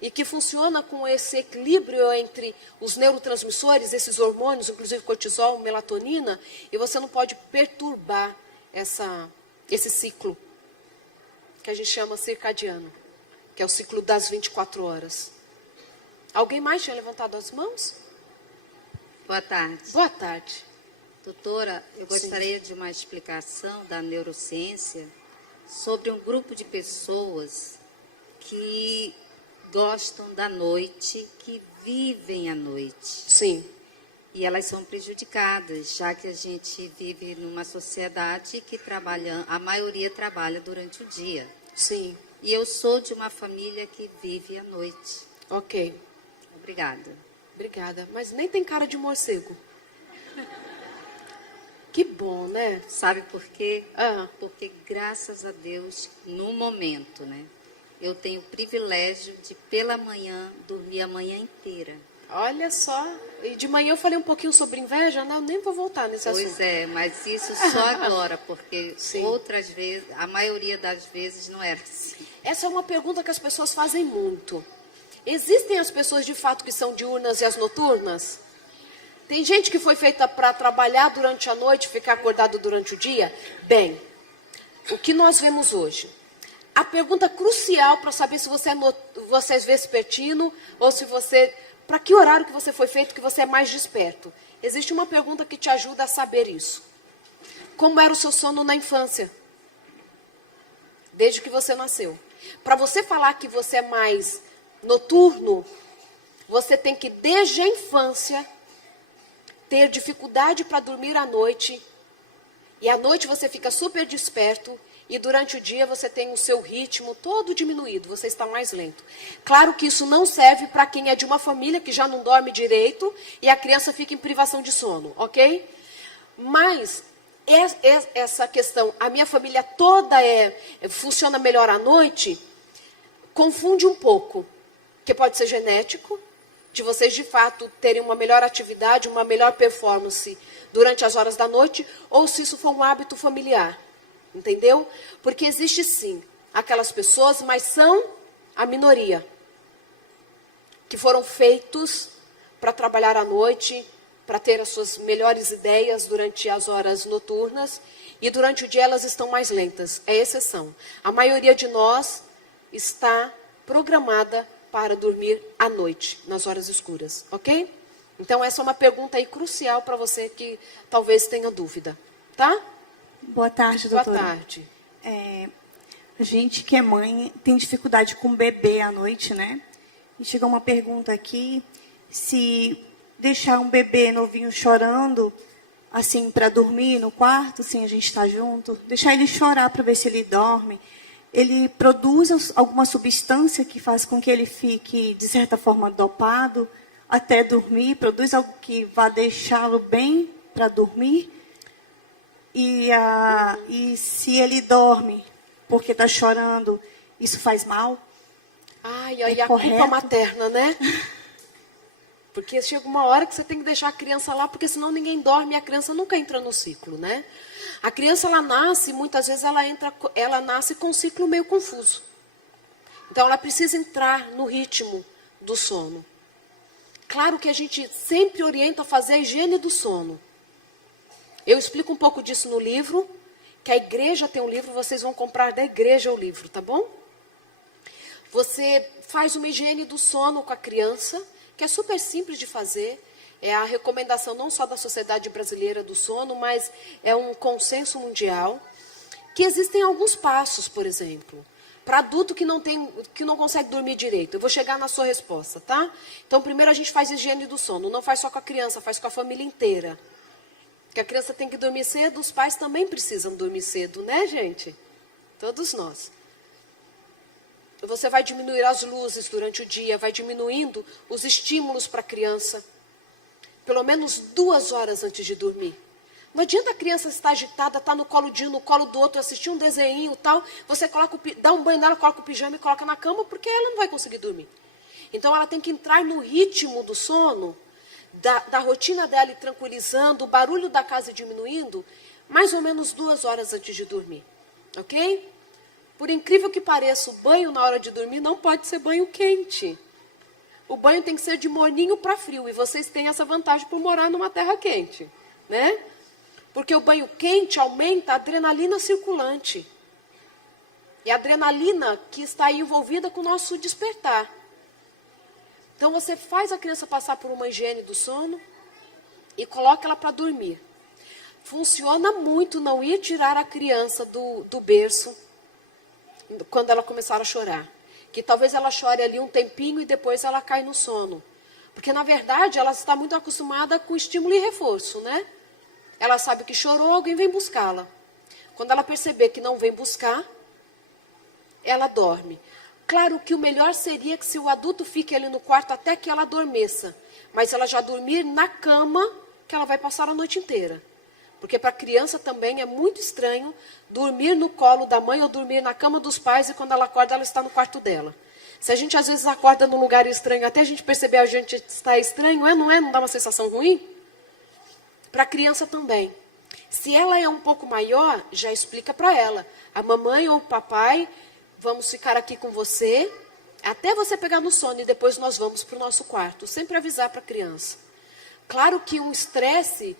e que funciona com esse equilíbrio entre os neurotransmissores, esses hormônios, inclusive cortisol, melatonina, e você não pode perturbar esse ciclo, que a gente chama circadiano, que é o ciclo das 24 horas. Alguém mais tinha levantado as mãos? Boa tarde. Boa tarde. Doutora, eu gostaria de uma explicação da neurociência sobre um grupo de pessoas que gostam da noite, que vivem à noite. Sim. E elas são prejudicadas, já que a gente vive numa sociedade que a maioria trabalha durante o dia. Sim. E eu sou de uma família que vive à noite. Ok. Obrigada. Obrigada. Mas nem tem cara de morcego. Que bom, né? Sabe por quê? Ah. Porque, graças a Deus, no momento, né? Eu tenho o privilégio de, pela manhã, dormir a manhã inteira. Olha só. E de manhã eu falei um pouquinho sobre inveja, né? Eu nem vou voltar nesse assunto. Pois é, mas isso só agora, porque Sim. outras vezes, a maioria das vezes não era assim. Essa é uma pergunta que as pessoas fazem muito. Existem as pessoas de fato que são diurnas e as noturnas? Tem gente que foi feita para trabalhar durante a noite, ficar acordado durante o dia? Bem, o que nós vemos hoje? A pergunta crucial para saber se você é vespertino ou se você... Para que horário que você foi feito que você é mais desperto? Existe uma pergunta que te ajuda a saber isso. Como era o seu sono na infância? Desde que você nasceu. Para você falar que você é mais noturno, você tem que, desde a infância, ter dificuldade para dormir à noite. E à noite você fica super desperto. E durante o dia você tem o seu ritmo todo diminuído, você está mais lento. Claro que isso não serve para quem é de uma família que já não dorme direito e a criança fica em privação de sono, ok? Mas essa questão, a minha família toda funciona melhor à noite, confunde um pouco, que pode ser genético, de vocês de fato terem uma melhor atividade, uma melhor performance durante as horas da noite, ou se isso for um hábito familiar. Entendeu? Porque existe sim aquelas pessoas, mas são a minoria, que foram feitos para trabalhar à noite, para ter as suas melhores ideias durante as horas noturnas, e durante o dia elas estão mais lentas. É exceção. A maioria de nós está programada para dormir à noite, nas horas escuras, ok? Então essa é uma pergunta aí crucial para você que talvez tenha dúvida, tá? Boa tarde, doutora. Boa tarde. A gente que é mãe tem dificuldade com o bebê à noite, né? E chegou uma pergunta aqui, se deixar um bebê novinho chorando, assim, para dormir no quarto, assim, a gente está junto, deixar ele chorar para ver se ele dorme, ele produz alguma substância que faz com que ele fique, de certa forma, dopado até dormir, produz algo que vá deixá-lo bem para dormir? E se ele dorme porque está chorando, isso faz mal? Ai, a correto? culpa materna, né? Porque chega uma hora que você tem que deixar a criança lá, porque senão ninguém dorme e a criança nunca entra no ciclo, né? A criança, ela nasce, muitas vezes ela nasce com um ciclo meio confuso. Então, ela precisa entrar no ritmo do sono. Claro que a gente sempre orienta a fazer a higiene do sono. Eu explico um pouco disso no livro, que a igreja tem um livro, vocês vão comprar da igreja o livro, tá bom? Você faz uma higiene do sono com a criança, que é super simples de fazer. É a recomendação não só da Sociedade Brasileira do Sono, mas é um consenso mundial. Que existem alguns passos, por exemplo, para adulto que não consegue dormir direito. Eu vou chegar na sua resposta, tá? Então, primeiro a gente faz higiene do sono. Não faz só com a criança, faz com a família inteira. Porque a criança tem que dormir cedo, os pais também precisam dormir cedo, né, gente? Todos nós. Você vai diminuir as luzes durante o dia, vai diminuindo os estímulos para a criança. Pelo menos 2 horas antes de dormir. Não adianta a criança estar agitada, estar no colo de um, no colo do outro, assistir um desenho e tal. Você dá um banho nela, coloca o pijama e coloca na cama, porque ela não vai conseguir dormir. Então, ela tem que entrar no ritmo do sono, da rotina dela, e tranquilizando, o barulho da casa diminuindo, mais ou menos 2 horas antes de dormir. Ok? Por incrível que pareça, o banho na hora de dormir não pode ser banho quente. O banho tem que ser de morninho para frio. E vocês têm essa vantagem por morar numa terra quente, né? Porque o banho quente aumenta a adrenalina circulante. E a adrenalina que está aí envolvida com o nosso despertar. Então, você faz a criança passar por uma higiene do sono e coloca ela para dormir. Funciona muito não ir tirar a criança do berço quando ela começar a chorar. Que talvez ela chore ali um tempinho e depois ela cai no sono. Porque, na verdade, ela está muito acostumada com estímulo e reforço, né? Ela sabe que chorou, alguém vem buscá-la. Quando ela perceber que não vem buscar, ela dorme. Claro que o melhor seria que se o adulto fique ali no quarto até que ela adormeça. Mas ela já dormir na cama, que ela vai passar a noite inteira. Porque para a criança também é muito estranho dormir no colo da mãe ou dormir na cama dos pais e quando ela acorda, ela está no quarto dela. Se a gente às vezes acorda num lugar estranho, até a gente perceber a gente está estranho, não é? Não dá uma sensação ruim? Para a criança também. Se ela é um pouco maior, já explica para ela. A mamãe ou o papai, vamos ficar aqui com você, até você pegar no sono e depois nós vamos para o nosso quarto. Sempre avisar para a criança. Claro que um estresse,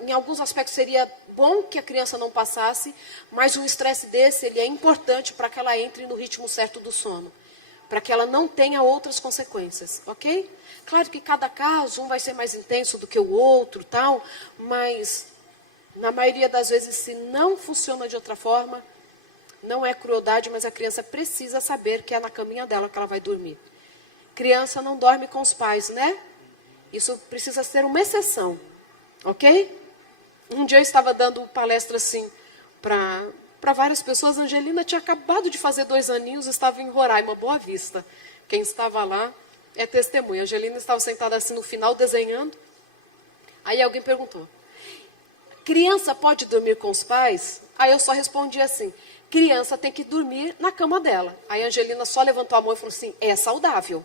em alguns aspectos seria bom que a criança não passasse, mas um estresse desse, ele é importante para que ela entre no ritmo certo do sono. Para que ela não tenha outras consequências, ok? Claro que cada caso, um vai ser mais intenso do que o outro, tal, mas na maioria das vezes, se não funciona de outra forma, não é crueldade, mas a criança precisa saber que é na caminha dela que ela vai dormir. Criança não dorme com os pais, né? Isso precisa ser uma exceção, ok? Um dia eu estava dando palestra assim para várias pessoas. A Angelina tinha acabado de fazer 2 aninhos, estava em Roraima, Boa Vista. Quem estava lá é testemunha. A Angelina estava sentada assim no final, desenhando. Aí alguém perguntou, criança pode dormir com os pais? Aí eu só respondi assim, criança tem que dormir na cama dela. Aí a Angelina só levantou a mão e falou assim, é saudável.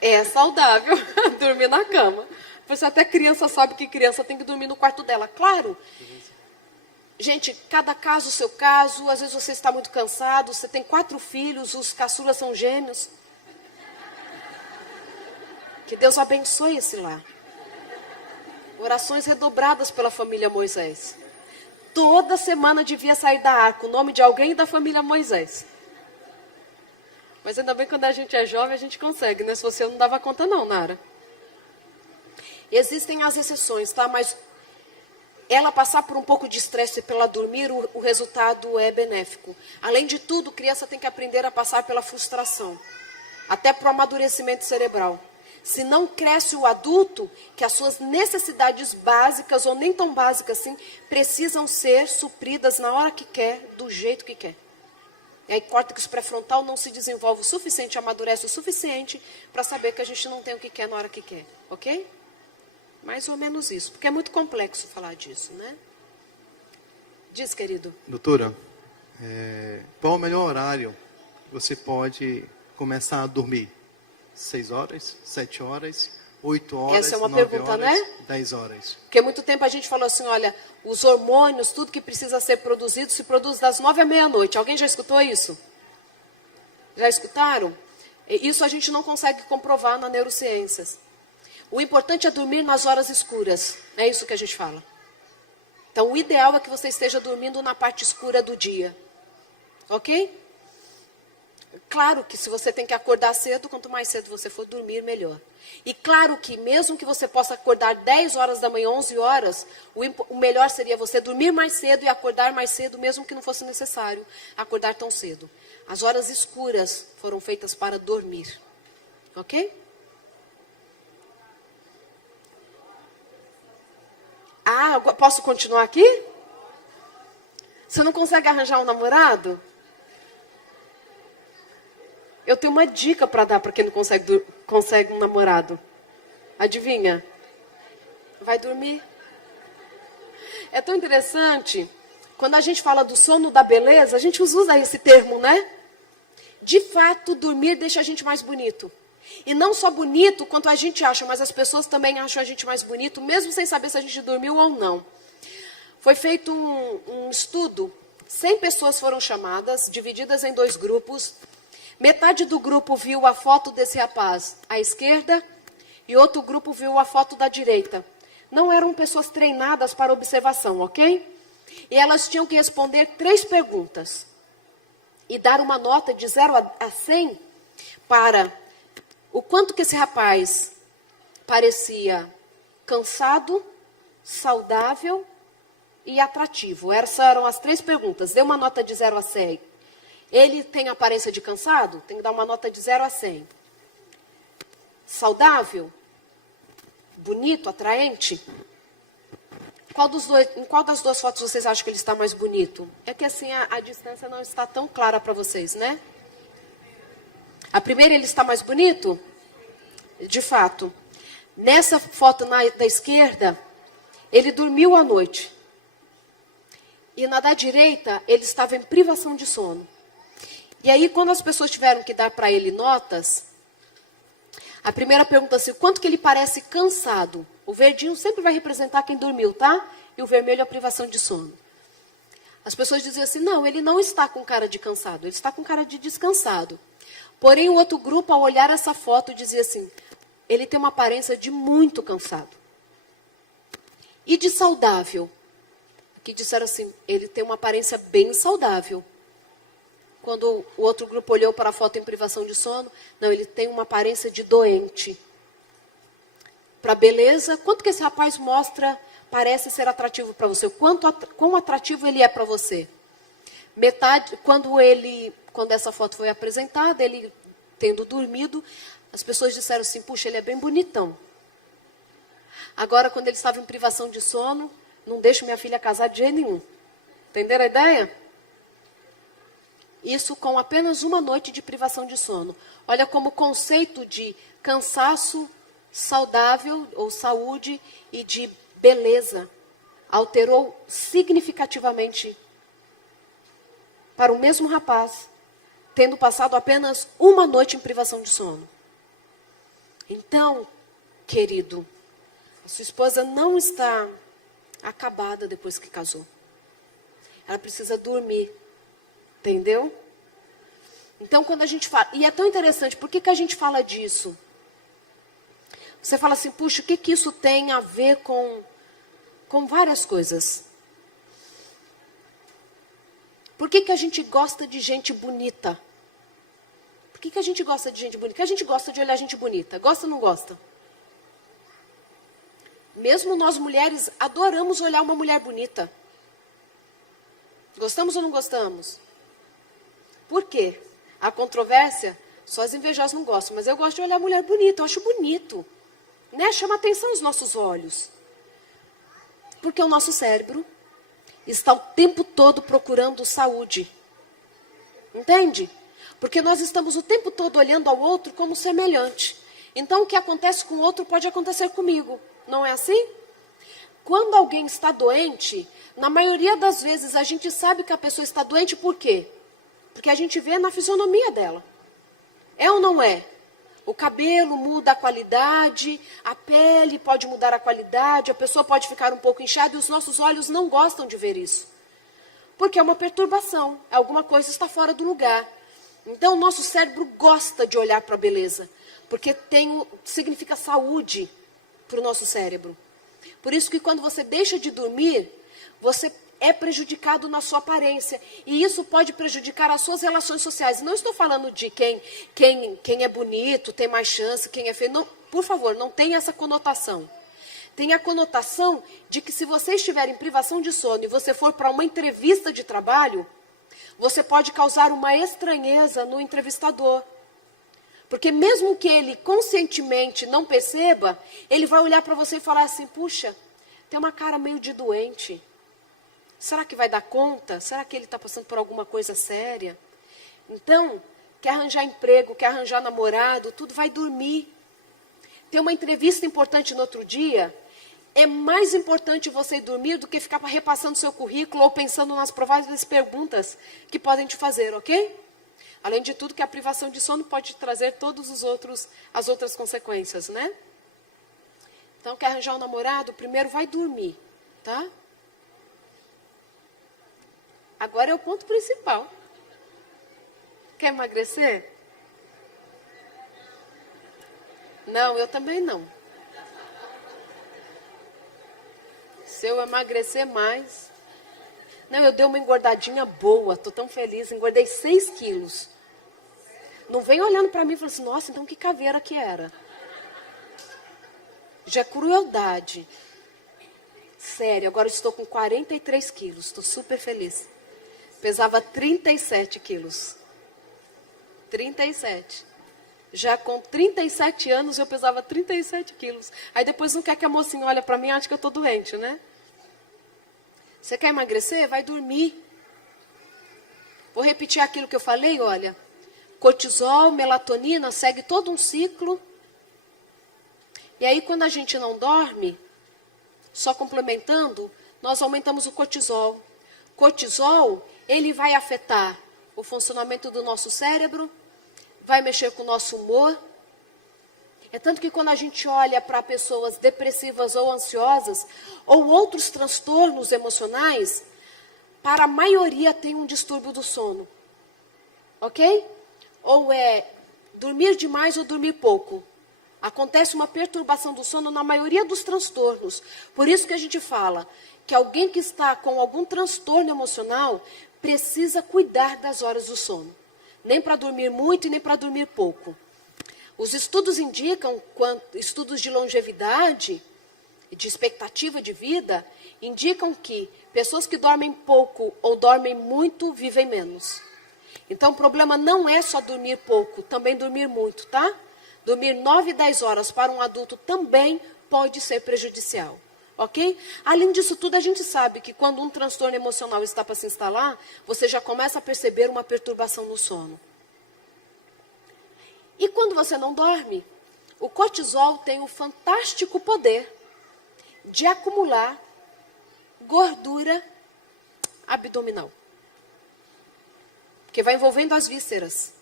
É saudável dormir na cama. Você até criança sabe que criança tem que dormir no quarto dela. Claro. Gente, cada caso o seu caso. Às vezes você está muito cansado. Você tem 4 filhos. Os caçulas são gêmeos. Que Deus abençoe esse lar. Orações redobradas pela família Moisés. Toda semana devia sair da arca o nome de alguém da família Moisés. Mas ainda bem que quando a gente é jovem, a gente consegue, né? Se você não dava conta não, Nara. Existem as exceções, tá? Mas ela passar por um pouco de estresse para ela dormir, o resultado é benéfico. Além de tudo, criança tem que aprender a passar pela frustração. Até para o amadurecimento cerebral. Se não cresce o adulto, que as suas necessidades básicas, ou nem tão básicas assim, precisam ser supridas na hora que quer, do jeito que quer. E aí, córtex pré-frontal não se desenvolve o suficiente, amadurece o suficiente para saber que a gente não tem o que quer na hora que quer, ok? Mais ou menos isso, porque é muito complexo falar disso, né? Diz, querido. Doutora, qual o melhor horário que você pode começar a dormir? 6 horas, 7 horas, 8 horas, Essa é uma 9 pergunta, horas, né? 10 horas. Porque muito tempo a gente falou assim, olha, os hormônios, tudo que precisa ser produzido, se produz das 9 à meia-noite. Alguém já escutou isso? Já escutaram? Isso a gente não consegue comprovar na neurociências. O importante é dormir nas horas escuras. É isso que a gente fala. Então, o ideal é que você esteja dormindo na parte escura do dia. Ok? Claro que se você tem que acordar cedo, quanto mais cedo você for dormir, melhor. E claro que mesmo que você possa acordar 10 horas da manhã, 11 horas, o melhor seria você dormir mais cedo e acordar mais cedo, mesmo que não fosse necessário acordar tão cedo. As horas escuras foram feitas para dormir. Ok? Ah, posso continuar aqui? Você não consegue arranjar um namorado? Eu tenho uma dica para dar para quem não consegue um namorado. Adivinha? Vai dormir. É tão interessante. Quando a gente fala do sono da beleza, a gente usa esse termo, né? De fato, dormir deixa a gente mais bonito. E não só bonito quanto a gente acha, mas as pessoas também acham a gente mais bonito, mesmo sem saber se a gente dormiu ou não. Foi feito um estudo. 100 pessoas foram chamadas, divididas em 2 grupos. Metade do grupo viu a foto desse rapaz à esquerda e outro grupo viu a foto da direita. Não eram pessoas treinadas para observação, ok? E elas tinham que responder 3 perguntas e dar uma nota de 0 a 100 para o quanto que esse rapaz parecia cansado, saudável e atrativo. Essas eram as 3 perguntas. Dê uma nota de 0 a 100. Ele tem aparência de cansado? Tem que dar uma nota de 0 a 100. Saudável? Bonito, atraente? Em qual das 2 fotos vocês acham que ele está mais bonito? É que assim a distância não está tão clara para vocês, né? A primeira ele está mais bonito? De fato. Nessa foto da esquerda, ele dormiu à noite. E na da direita, ele estava em privação de sono. E aí, quando as pessoas tiveram que dar para ele notas, a primeira pergunta é assim, quanto que ele parece cansado? O verdinho sempre vai representar quem dormiu, tá? E o vermelho é a privação de sono. As pessoas diziam assim, não, ele não está com cara de cansado, ele está com cara de descansado. Porém, o outro grupo, ao olhar essa foto, dizia assim, ele tem uma aparência de muito cansado. E de saudável? Que disseram assim, ele tem uma aparência bem saudável. Quando o outro grupo olhou para a foto em privação de sono, não, ele tem uma aparência de doente. Para beleza, quanto que esse rapaz parece ser atrativo para você? Quão atrativo ele é para você? Metade, quando essa foto foi apresentada, ele tendo dormido, as pessoas disseram assim, puxa, ele é bem bonitão. Agora, quando ele estava em privação de sono, não deixo minha filha casar de jeito nenhum. Entenderam a ideia? Isso com apenas uma noite de privação de sono. Olha como o conceito de cansaço saudável ou saúde e de beleza alterou significativamente para o mesmo rapaz, tendo passado apenas uma noite em privação de sono. Então, querido, a sua esposa não está acabada depois que casou. Ela precisa dormir. Entendeu? Então, quando a gente fala... E é tão interessante, por que a gente fala disso? Você fala assim, puxa, o que isso tem a ver com várias coisas? Por que a gente gosta de gente bonita? Por que a gente gosta de gente bonita? Porque a gente gosta de olhar gente bonita. Gosta ou não gosta? Mesmo nós mulheres adoramos olhar uma mulher bonita. Gostamos ou não gostamos? Por quê? A controvérsia, só as invejosas não gostam, mas eu gosto de olhar mulher bonita, eu acho bonito. Né? Chama atenção os nossos olhos. Porque o nosso cérebro está o tempo todo procurando saúde. Entende? Porque nós estamos o tempo todo olhando ao outro como semelhante. Então, o que acontece com o outro pode acontecer comigo. Não é assim? Quando alguém está doente, na maioria das vezes a gente sabe que a pessoa está doente por quê? Porque a gente vê na fisionomia dela. É ou não é? O cabelo muda a qualidade, a pele pode mudar a qualidade, a pessoa pode ficar um pouco inchada e os nossos olhos não gostam de ver isso. Porque é uma perturbação, alguma coisa está fora do lugar. Então o nosso cérebro gosta de olhar para a beleza, porque significa saúde para o nosso cérebro. Por isso que quando você deixa de dormir, você é prejudicado na sua aparência. E isso pode prejudicar as suas relações sociais. Não estou falando de quem é bonito, tem mais chance, quem é feio. Não, por favor, não tenha essa conotação. Tem a conotação de que se você estiver em privação de sono e você for para uma entrevista de trabalho, você pode causar uma estranheza no entrevistador. Porque mesmo que ele conscientemente não perceba, ele vai olhar para você e falar assim, puxa, tem uma cara meio de doente. Será que vai dar conta? Será que ele está passando por alguma coisa séria? Então, quer arranjar emprego, quer arranjar namorado, tudo vai dormir. Ter uma entrevista importante no outro dia, é mais importante você dormir do que ficar repassando seu currículo ou pensando nas prováveis perguntas que podem te fazer, ok? Além de tudo, que a privação de sono pode trazer todas as outras consequências, né? Então, quer arranjar um namorado? Primeiro vai dormir, tá? Agora é o ponto principal. Quer emagrecer? Não, eu também não. Se eu emagrecer mais... Não, eu dei uma engordadinha boa, estou tão feliz, engordei 6 quilos. Não vem olhando para mim e falando assim, nossa, então que caveira que era. Já é crueldade. Sério, agora estou com 43 quilos, estou super feliz. Pesava 37 quilos. 37. Já com 37 anos eu pesava 37 quilos. Aí depois não quer que a mocinha olhe para mim e acha que eu estou doente, né? Você quer emagrecer? Vai dormir. Vou repetir aquilo que eu falei, olha. Cortisol, melatonina, segue todo um ciclo. E aí quando a gente não dorme, só complementando, nós aumentamos o cortisol. Cortisol, ele vai afetar o funcionamento do nosso cérebro, vai mexer com o nosso humor. É tanto que quando a gente olha para pessoas depressivas ou ansiosas, ou outros transtornos emocionais, para a maioria tem um distúrbio do sono. Ok? Ou é dormir demais ou dormir pouco. Acontece uma perturbação do sono na maioria dos transtornos. Por isso que a gente fala que alguém que está com algum transtorno emocional precisa cuidar das horas do sono. Nem para dormir muito e nem para dormir pouco. Os estudos indicam, estudos de longevidade e de expectativa de vida, indicam que pessoas que dormem pouco ou dormem muito vivem menos. Então o problema não é só dormir pouco, também dormir muito, tá? Dormir 9, 10 horas para um adulto também pode ser prejudicial. Ok? Além disso tudo, a gente sabe que quando um transtorno emocional está para se instalar, você já começa a perceber uma perturbação no sono. E quando você não dorme, o cortisol tem o fantástico poder de acumular gordura abdominal. Que vai envolvendo as vísceras.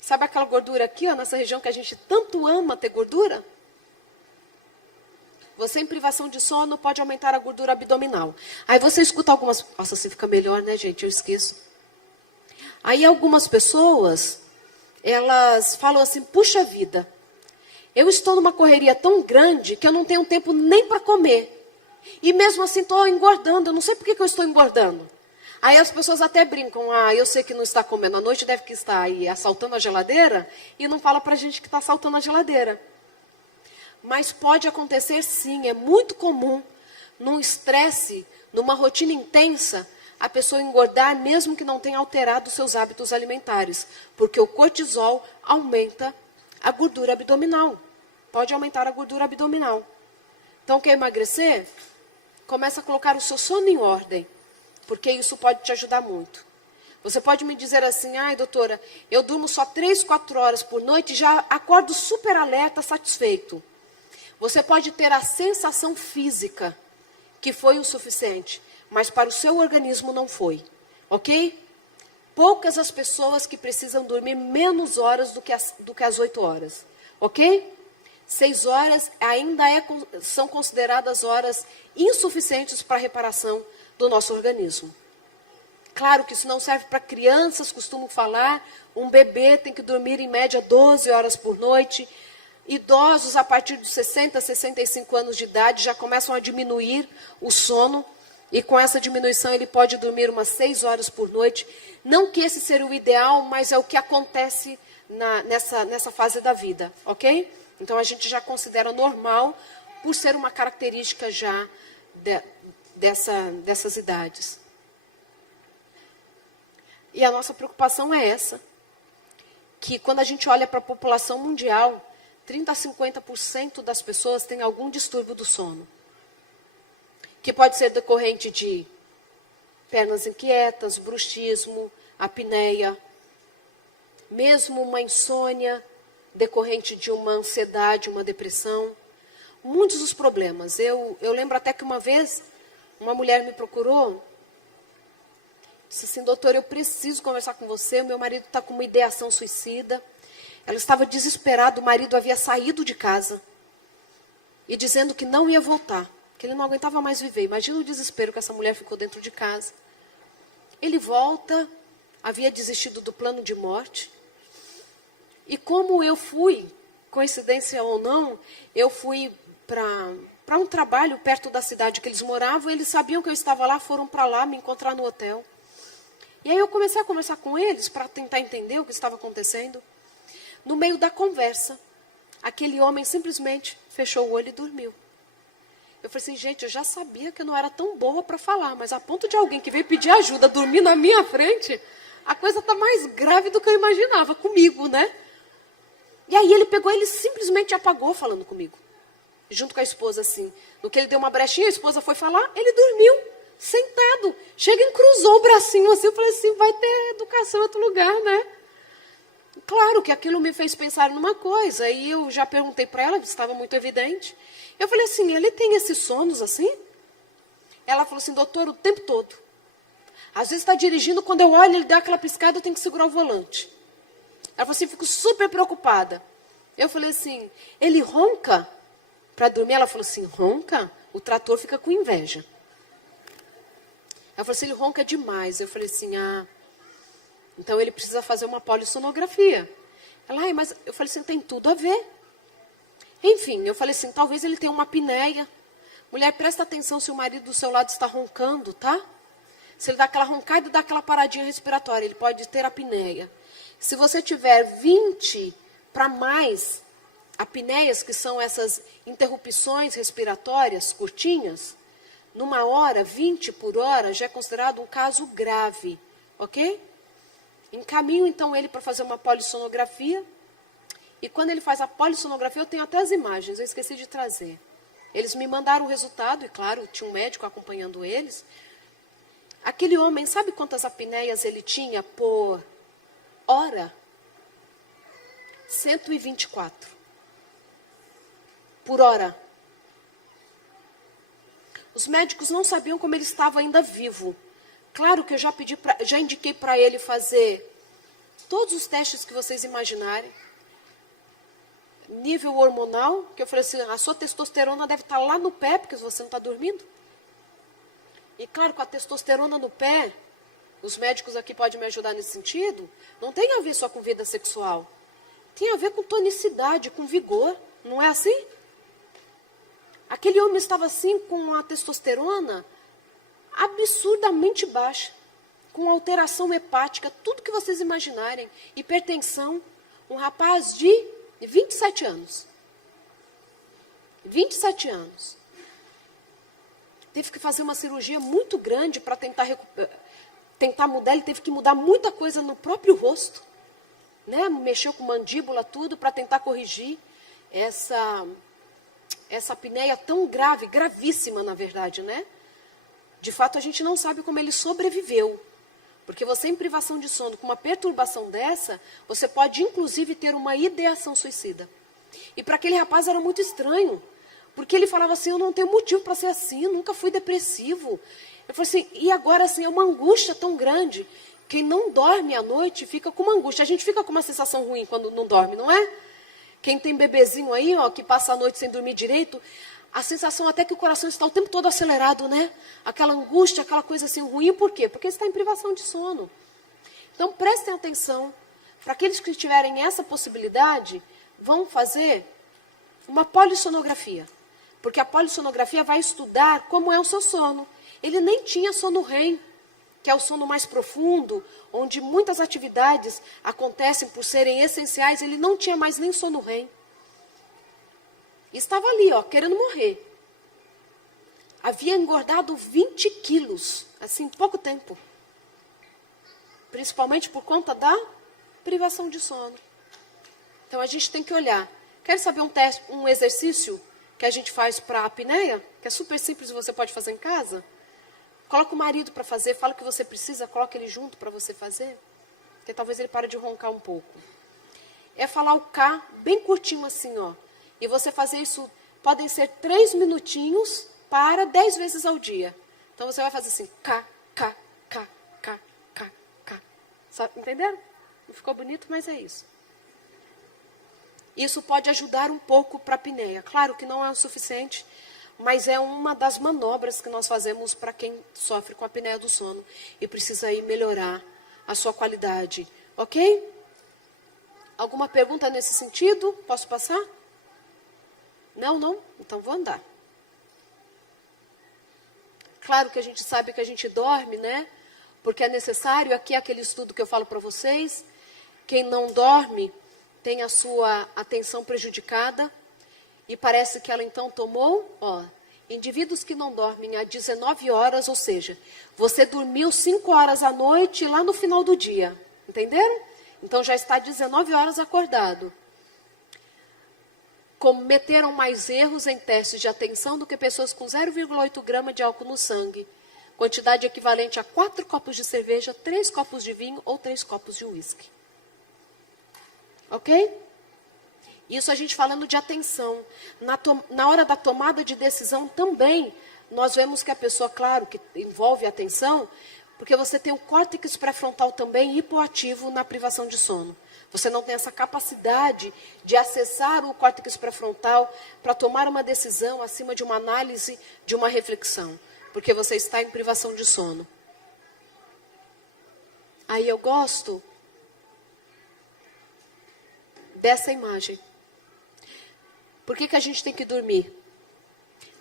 Sabe aquela gordura aqui, ó, nessa região que a gente tanto ama ter gordura? Você em privação de sono pode aumentar a gordura abdominal. Aí você escuta algumas... Nossa, assim fica melhor, né, gente? Eu esqueço. Aí algumas pessoas, elas falam assim, puxa vida, eu estou numa correria tão grande que eu não tenho tempo nem para comer. E mesmo assim estou engordando, eu não sei por que eu estou engordando. Aí as pessoas até brincam, eu sei que não está comendo à noite, deve que estar aí assaltando a geladeira, e não fala pra gente que está assaltando a geladeira. Mas pode acontecer sim, é muito comum, num estresse, numa rotina intensa, a pessoa engordar mesmo que não tenha alterado seus hábitos alimentares, porque o cortisol aumenta a gordura abdominal. Pode aumentar a gordura abdominal. Então, quer emagrecer? Começa a colocar o seu sono em ordem, porque isso pode te ajudar muito. Você pode me dizer assim, doutora, eu durmo só 3, 4 horas por noite e já acordo super alerta, satisfeito. Você pode ter a sensação física que foi o suficiente, mas para o seu organismo não foi, ok? Poucas as pessoas que precisam dormir menos horas do que as 8 horas. Ok? 6 horas ainda são consideradas horas insuficientes para a reparação do nosso organismo. Claro que isso não serve para crianças, costumo falar, um bebê tem que dormir em média 12 horas por noite. Idosos a partir dos 60, 65 anos de idade já começam a diminuir o sono, e com essa diminuição ele pode dormir umas 6 horas por noite. Não que esse seja o ideal, mas é o que acontece nessa fase da vida, ok? Então a gente já considera normal, por ser uma característica já dessas idades. E a nossa preocupação é essa, que quando a gente olha para a população mundial, 30 a 50% das pessoas têm algum distúrbio do sono, que pode ser decorrente de pernas inquietas, bruxismo, apneia, mesmo uma insônia decorrente de uma ansiedade, uma depressão, muitos dos problemas. Eu lembro até que uma vez uma mulher me procurou, disse assim: doutor, eu preciso conversar com você, o meu marido está com uma ideação suicida. Ela estava desesperada, o marido havia saído de casa e dizendo que não ia voltar, que ele não aguentava mais viver. Imagina o desespero que essa mulher ficou dentro de casa. Ele volta, havia desistido do plano de morte. E como eu fui, coincidência ou não, eu fui para um trabalho perto da cidade que eles moravam, eles sabiam que eu estava lá, foram para lá me encontrar no hotel. E aí eu comecei a conversar com eles para tentar entender o que estava acontecendo. No meio da conversa, aquele homem simplesmente fechou o olho e dormiu. Eu falei assim: gente, eu já sabia que eu não era tão boa para falar, mas a ponto de alguém que veio pedir ajuda dormir na minha frente, a coisa está mais grave do que eu imaginava comigo, né? E aí ele simplesmente apagou falando comigo, junto com a esposa, assim. No que ele deu uma brechinha, a esposa foi falar, ele dormiu, sentado. Chega e cruzou o bracinho assim, eu falei assim: vai ter educação em outro lugar, né? Claro que aquilo me fez pensar numa coisa, e eu já perguntei para ela, estava muito evidente. Eu falei assim: ele tem esses sonos assim? Ela falou assim: doutor, o tempo todo. Às vezes está dirigindo, quando eu olho, ele dá aquela piscada, eu tenho que segurar o volante. Ela falou assim: fico super preocupada. Eu falei assim: ele ronca para dormir? Ela falou assim: ronca? O trator fica com inveja. Ela falou assim: ele ronca demais. Eu falei assim: então ele precisa fazer uma polissonografia. Ela: mas eu falei assim: tem tudo a ver. Enfim, eu falei assim: talvez ele tenha uma apneia. Mulher, presta atenção se o marido do seu lado está roncando, tá? Se ele dá aquela roncada e dá aquela paradinha respiratória, ele pode ter apneia. Se você tiver 20 para mais apneias, que são essas interrupções respiratórias curtinhas, numa hora, 20 por hora, já é considerado um caso grave, ok? Encaminho, então, ele para fazer uma polissonografia. E quando ele faz a polissonografia, eu tenho até as imagens, eu esqueci de trazer. Eles me mandaram o resultado, e claro, tinha um médico acompanhando eles. Aquele homem, sabe quantas apneias ele tinha por hora? 124. Por hora. Os médicos não sabiam como ele estava ainda vivo. Claro que eu já indiquei para ele fazer todos os testes que vocês imaginarem. Nível hormonal, que eu falei assim: a sua testosterona deve estar lá no pé, porque você não está dormindo. E claro, com a testosterona no pé, os médicos aqui podem me ajudar nesse sentido, não tem a ver só com vida sexual. Tem a ver com tonicidade, com vigor. Não é assim? Aquele homem estava assim, com a testosterona absurdamente baixa, com alteração hepática, tudo que vocês imaginarem, hipertensão. Um rapaz de 27 anos. 27 anos. Teve que fazer uma cirurgia muito grande para tentar mudar. Ele teve que mudar muita coisa no próprio rosto, né? Mexeu com mandíbula, tudo, para tentar corrigir essa apneia tão grave, gravíssima, na verdade, né? De fato, a gente não sabe como ele sobreviveu. Porque você, em privação de sono, com uma perturbação dessa, você pode, inclusive, ter uma ideação suicida. E para aquele rapaz era muito estranho. Porque ele falava assim: eu não tenho motivo para ser assim, eu nunca fui depressivo. Eu falei assim: e agora assim, é uma angústia tão grande Quem não dorme à noite fica com uma angústia. A gente fica com uma sensação ruim quando não dorme, não é? Quem tem bebezinho aí, ó, que passa a noite sem dormir direito, a sensação até que o coração está o tempo todo acelerado, né? Aquela angústia, aquela coisa assim ruim. Por quê? Porque está em privação de sono. Então, prestem atenção. Para aqueles que tiverem essa possibilidade, vão fazer uma polissonografia. Porque a polissonografia vai estudar como é o seu sono. Ele nem tinha sono REM, que é o sono mais profundo, onde muitas atividades acontecem por serem essenciais. Ele não tinha mais nem sono REM. Estava ali, ó, querendo morrer. Havia engordado 20 quilos, assim, em pouco tempo. Principalmente por conta da privação de sono. Então, a gente tem que olhar. Quer saber um exercício que a gente faz para a apneia? Que é super simples e você pode fazer em casa? Coloca o marido para fazer, fala o que você precisa, coloca ele junto para você fazer. Porque talvez ele pare de roncar um pouco. É falar o K bem curtinho assim, ó. E você fazer isso, podem ser 3 minutinhos para 10 vezes ao dia. Então, você vai fazer assim, K, K, K, K, K, K. Sabe, entenderam? Não ficou bonito, mas é isso. Isso pode ajudar um pouco para a apneia. Claro que não é o suficiente, mas é uma das manobras que nós fazemos para quem sofre com a apneia do sono e precisa aí melhorar a sua qualidade. Ok? Alguma pergunta nesse sentido? Posso passar? Não, não? Então vou andar. Claro que a gente sabe que a gente dorme, né? Porque é necessário, aqui é aquele estudo que eu falo para vocês, quem não dorme tem a sua atenção prejudicada e parece que ela então tomou, ó, indivíduos que não dormem há 19 horas, ou seja, você dormiu 5 horas à noite lá no final do dia, entenderam? Então já está 19 horas acordado. Cometeram mais erros em testes de atenção do que pessoas com 0,8 grama de álcool no sangue. Quantidade equivalente a 4 copos de cerveja, 3 copos de vinho ou 3 copos de uísque. Ok? Isso a gente falando de atenção. Na hora da tomada de decisão também, nós vemos que a pessoa, claro, que envolve a atenção, porque você tem o córtex pré-frontal também hipoativo na privação de sono. Você não tem essa capacidade de acessar o córtex pré-frontal para tomar uma decisão acima de uma análise, de uma reflexão. Porque você está em privação de sono. Aí eu gosto dessa imagem. Por que a gente tem que dormir?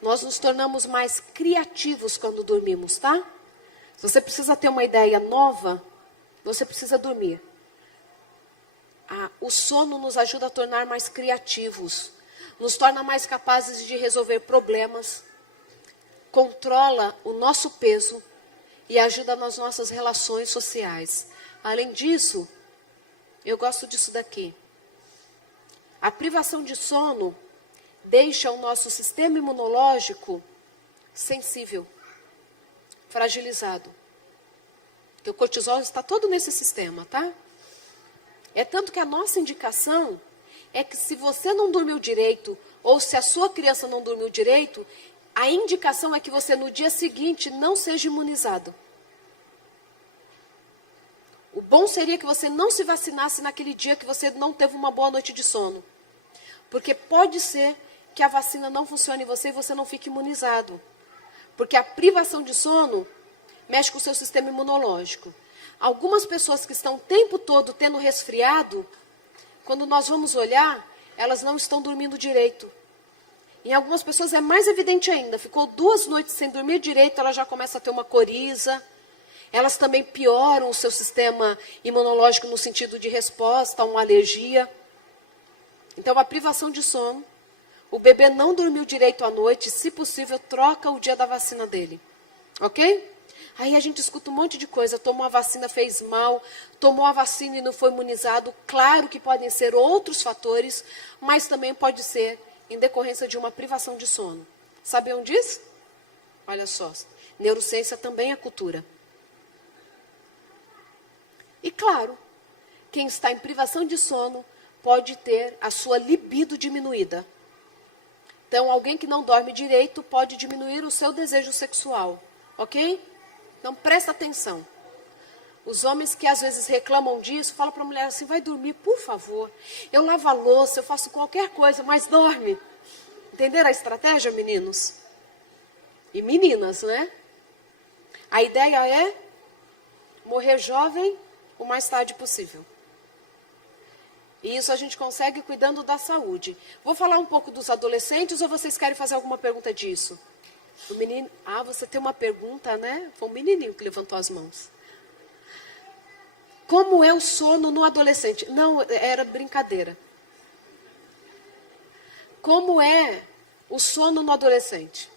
Nós nos tornamos mais criativos quando dormimos, tá? Se você precisa ter uma ideia nova, você precisa dormir. O sono nos ajuda a tornar mais criativos, nos torna mais capazes de resolver problemas, controla o nosso peso e ajuda nas nossas relações sociais. Além disso, eu gosto disso daqui. A privação de sono deixa o nosso sistema imunológico sensível, fragilizado. Porque o cortisol está todo nesse sistema, tá? É tanto que a nossa indicação é que se você não dormiu direito, ou se a sua criança não dormiu direito, a indicação é que você no dia seguinte não seja imunizado. O bom seria que você não se vacinasse naquele dia que você não teve uma boa noite de sono. Porque pode ser que a vacina não funcione em você e você não fique imunizado. Porque a privação de sono mexe com o seu sistema imunológico. Algumas pessoas que estão o tempo todo tendo resfriado, quando nós vamos olhar, elas não estão dormindo direito. Em algumas pessoas é mais evidente ainda. Ficou 2 noites sem dormir direito, ela já começa a ter uma coriza. Elas também pioram o seu sistema imunológico no sentido de resposta a uma alergia. Então, a privação de sono, o bebê não dormiu direito à noite, se possível, troca o dia da vacina dele. Ok? Aí a gente escuta um monte de coisa, tomou a vacina, fez mal, tomou a vacina e não foi imunizado. Claro que podem ser outros fatores, mas também pode ser em decorrência de uma privação de sono. Sabiam disso? Olha só, neurociência também é cultura. E claro, quem está em privação de sono pode ter a sua libido diminuída. Então, alguém que não dorme direito pode diminuir o seu desejo sexual, ok? Então, presta atenção. Os homens que às vezes reclamam disso, falam para a mulher assim, vai dormir, por favor. Eu lavo a louça, eu faço qualquer coisa, mas dorme. Entenderam a estratégia, meninos? E meninas, né? A ideia é morrer jovem o mais tarde possível. E isso a gente consegue cuidando da saúde. Vou falar um pouco dos adolescentes ou vocês querem fazer alguma pergunta disso? O menino, você tem uma pergunta, né? Foi um menininho que levantou as mãos. Como é o sono no adolescente? Não, era brincadeira. Como é o sono no adolescente?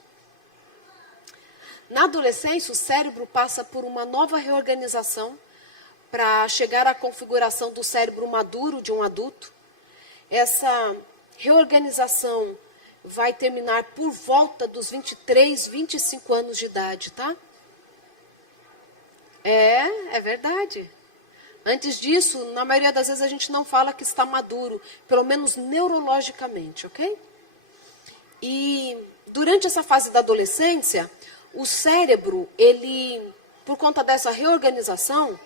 Na adolescência, o cérebro passa por uma nova reorganização para chegar à configuração do cérebro maduro de um adulto. Essa reorganização vai terminar por volta dos 23, 25 anos de idade, tá? É verdade. Antes disso, na maioria das vezes a gente não fala que está maduro, pelo menos neurologicamente, ok? E durante essa fase da adolescência, o cérebro, por conta dessa reorganização,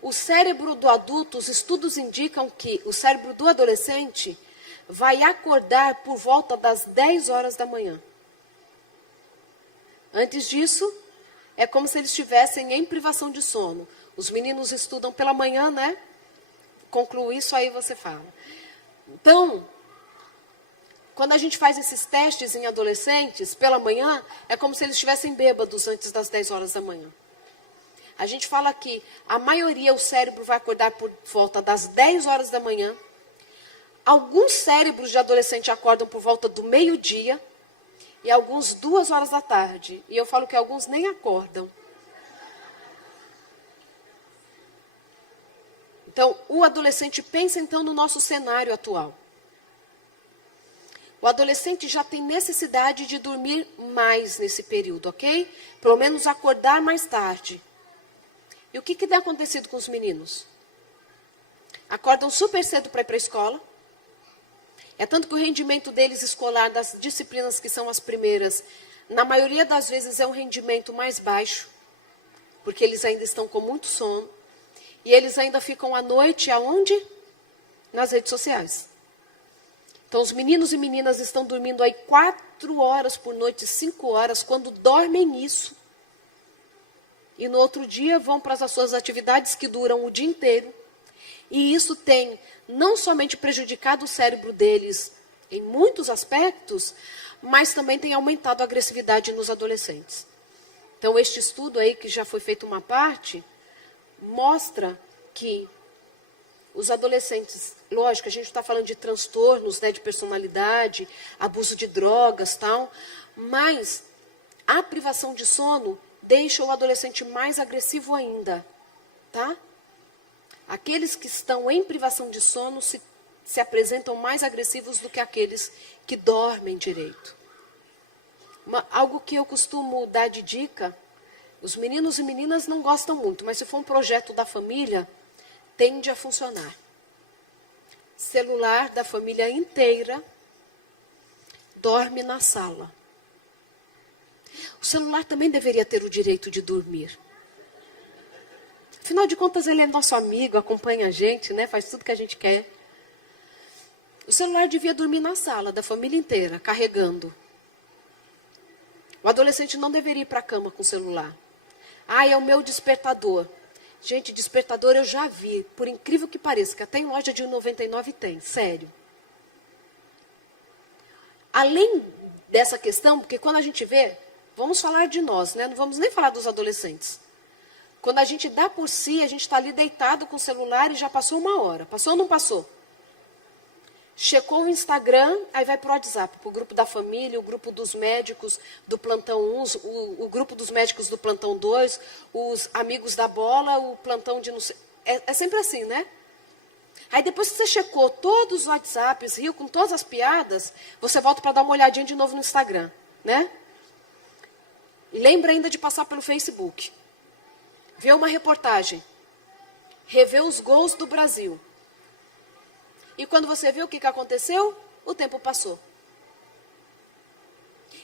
o cérebro do adulto, os estudos indicam que o cérebro do adolescente vai acordar por volta das 10 horas da manhã. Antes disso, é como se eles estivessem em privação de sono. Os meninos estudam pela manhã, né? Concluo isso, aí você fala. Então, quando a gente faz esses testes em adolescentes, pela manhã, é como se eles estivessem bêbados antes das 10 horas da manhã. A gente fala que a maioria, o cérebro vai acordar por volta das 10 horas da manhã. Alguns cérebros de adolescente acordam por volta do meio-dia e alguns 2 horas da tarde. E eu falo que alguns nem acordam. Então, o adolescente pensa então no nosso cenário atual. O adolescente já tem necessidade de dormir mais nesse período, ok? Pelo menos acordar mais tarde. E o que tem acontecido com os meninos? Acordam super cedo para ir para a escola. É tanto que o rendimento deles escolar, das disciplinas que são as primeiras, na maioria das vezes é um rendimento mais baixo, porque eles ainda estão com muito sono. E eles ainda ficam à noite aonde? Nas redes sociais. Então, os meninos e meninas estão dormindo aí 4 horas por noite, 5 horas, quando dormem isso. E no outro dia vão para as suas atividades que duram o dia inteiro. E isso tem não somente prejudicado o cérebro deles em muitos aspectos, mas também tem aumentado a agressividade nos adolescentes. Então, este estudo aí, que já foi feito uma parte, mostra que os adolescentes, lógico, a gente está falando de transtornos, né, de personalidade, abuso de drogas, tal, mas a privação de sono deixa o adolescente mais agressivo ainda, tá? Aqueles que estão em privação de sono se apresentam mais agressivos do que aqueles que dormem direito. Algo que eu costumo dar de dica, os meninos e meninas não gostam muito, mas se for um projeto da família, tende a funcionar. Celular da família inteira dorme na sala. O celular também deveria ter o direito de dormir. Afinal de contas, ele é nosso amigo, acompanha a gente, né? Faz tudo que a gente quer. O celular devia dormir na sala da família inteira, carregando. O adolescente não deveria ir para a cama com o celular. É o meu despertador. Gente, despertador eu já vi, por incrível que pareça, que até em loja de R$1,99 tem, sério. Além dessa questão, porque quando a gente vê, vamos falar de nós, né? Não vamos nem falar dos adolescentes. Quando a gente dá por si, a gente está ali deitado com o celular e já passou 1 hora. Passou ou não passou? Checou o Instagram, aí vai para o WhatsApp, para o grupo da família, o grupo dos médicos do plantão 1, o grupo dos médicos do plantão 2, os amigos da bola, o plantão de não sei... É sempre assim, né? Aí depois que você checou todos os WhatsApps, riu com todas as piadas, você volta para dar uma olhadinha de novo no Instagram, né? Lembra ainda de passar pelo Facebook. Ver uma reportagem. Rever os gols do Brasil. E quando você vê o que aconteceu, o tempo passou.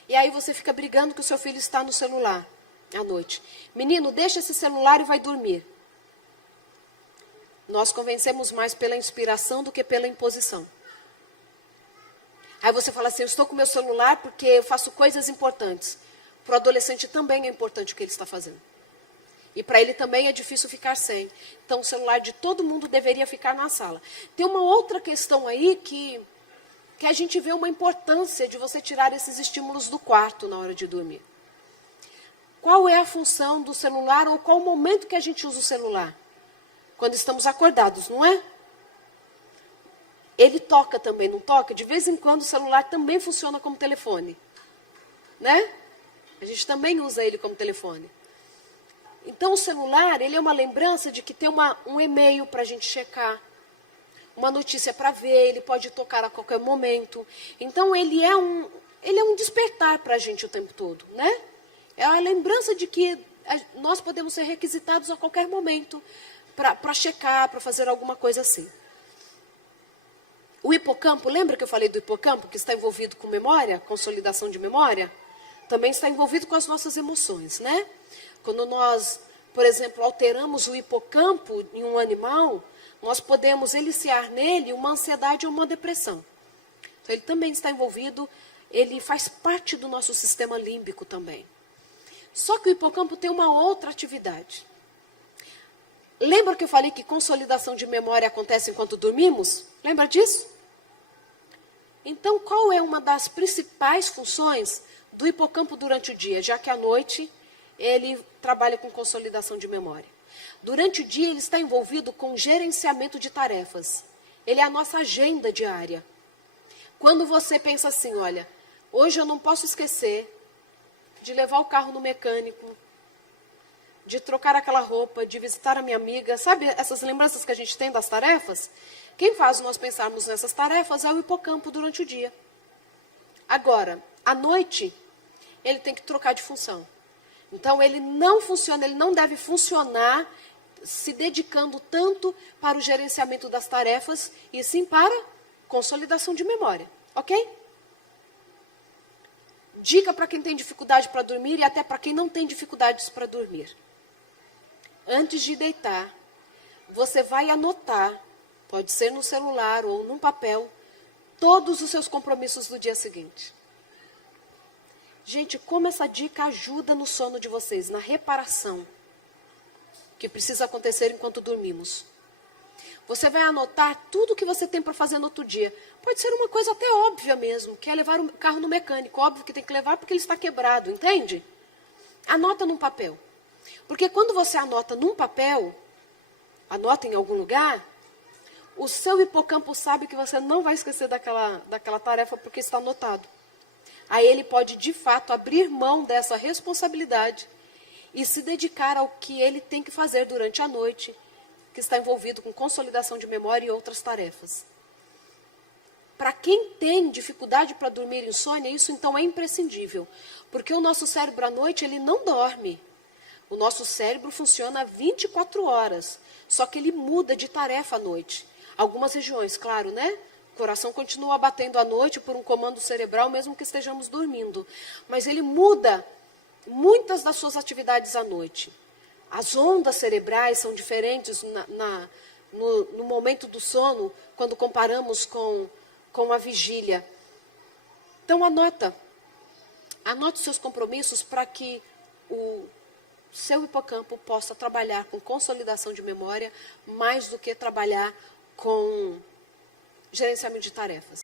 E aí você fica brigando que o seu filho está no celular à noite. Menino, deixa esse celular e vai dormir. Nós convencemos mais pela inspiração do que pela imposição. Aí você fala assim, eu estou com meu celular porque eu faço coisas importantes. Para o adolescente também é importante o que ele está fazendo. E para ele também é difícil ficar sem. Então o celular de todo mundo deveria ficar na sala. Tem uma outra questão aí que a gente vê uma importância de você tirar esses estímulos do quarto na hora de dormir. Qual é a função do celular ou qual o momento que a gente usa o celular? Quando estamos acordados, não é? Ele toca também, não toca? De vez em quando o celular também funciona como telefone. Né? A gente também usa ele como telefone. Então o celular, ele é uma lembrança de que tem um e-mail para a gente checar. Uma notícia para ver, ele pode tocar a qualquer momento. Então ele é um despertar para a gente o tempo todo, né? É a lembrança de que nós podemos ser requisitados a qualquer momento para checar, para fazer alguma coisa assim. O hipocampo, lembra que eu falei do hipocampo, que está envolvido com memória, consolidação de memória? Também está envolvido com as nossas emoções, né? Quando nós, por exemplo, alteramos o hipocampo em um animal, nós podemos eliciar nele uma ansiedade ou uma depressão. Então, ele também está envolvido, ele faz parte do nosso sistema límbico também. Só que o hipocampo tem uma outra atividade. Lembra que eu falei que consolidação de memória acontece enquanto dormimos? Lembra disso? Então, qual é uma das principais funções do hipocampo durante o dia? Já que à noite ele trabalha com consolidação de memória. Durante o dia ele está envolvido com gerenciamento de tarefas. Ele é a nossa agenda diária. Quando você pensa assim, olha, hoje eu não posso esquecer de levar o carro no mecânico, de trocar aquela roupa, de visitar a minha amiga, sabe essas lembranças que a gente tem das tarefas? Quem faz nós pensarmos nessas tarefas é o hipocampo durante o dia. Agora, à noite, ele tem que trocar de função. Então, ele não funciona, ele não deve funcionar se dedicando tanto para o gerenciamento das tarefas, e sim para consolidação de memória, ok? Dica para quem tem dificuldade para dormir e até para quem não tem dificuldades para dormir. Antes de deitar, você vai anotar, pode ser no celular ou num papel, todos os seus compromissos do dia seguinte. Gente, como essa dica ajuda no sono de vocês, na reparação que precisa acontecer enquanto dormimos. Você vai anotar tudo que você tem para fazer no outro dia. Pode ser uma coisa até óbvia mesmo, que é levar o carro no mecânico. Óbvio que tem que levar porque ele está quebrado, entende? Anota num papel. Porque quando você anota num papel, anota em algum lugar, o seu hipocampo sabe que você não vai esquecer daquela tarefa porque está anotado. Aí ele pode, de fato, abrir mão dessa responsabilidade e se dedicar ao que ele tem que fazer durante a noite, que está envolvido com consolidação de memória e outras tarefas. Para quem tem dificuldade para dormir, insônia, isso então é imprescindível, porque o nosso cérebro à noite ele não dorme. O nosso cérebro funciona 24 horas, só que ele muda de tarefa à noite. Algumas regiões, claro, né? O coração continua batendo à noite por um comando cerebral, mesmo que estejamos dormindo. Mas ele muda muitas das suas atividades à noite. As ondas cerebrais são diferentes no momento do sono, quando comparamos com a vigília. Então, anote os seus compromissos para que o seu hipocampo possa trabalhar com consolidação de memória mais do que trabalhar com gerenciamento de tarefas.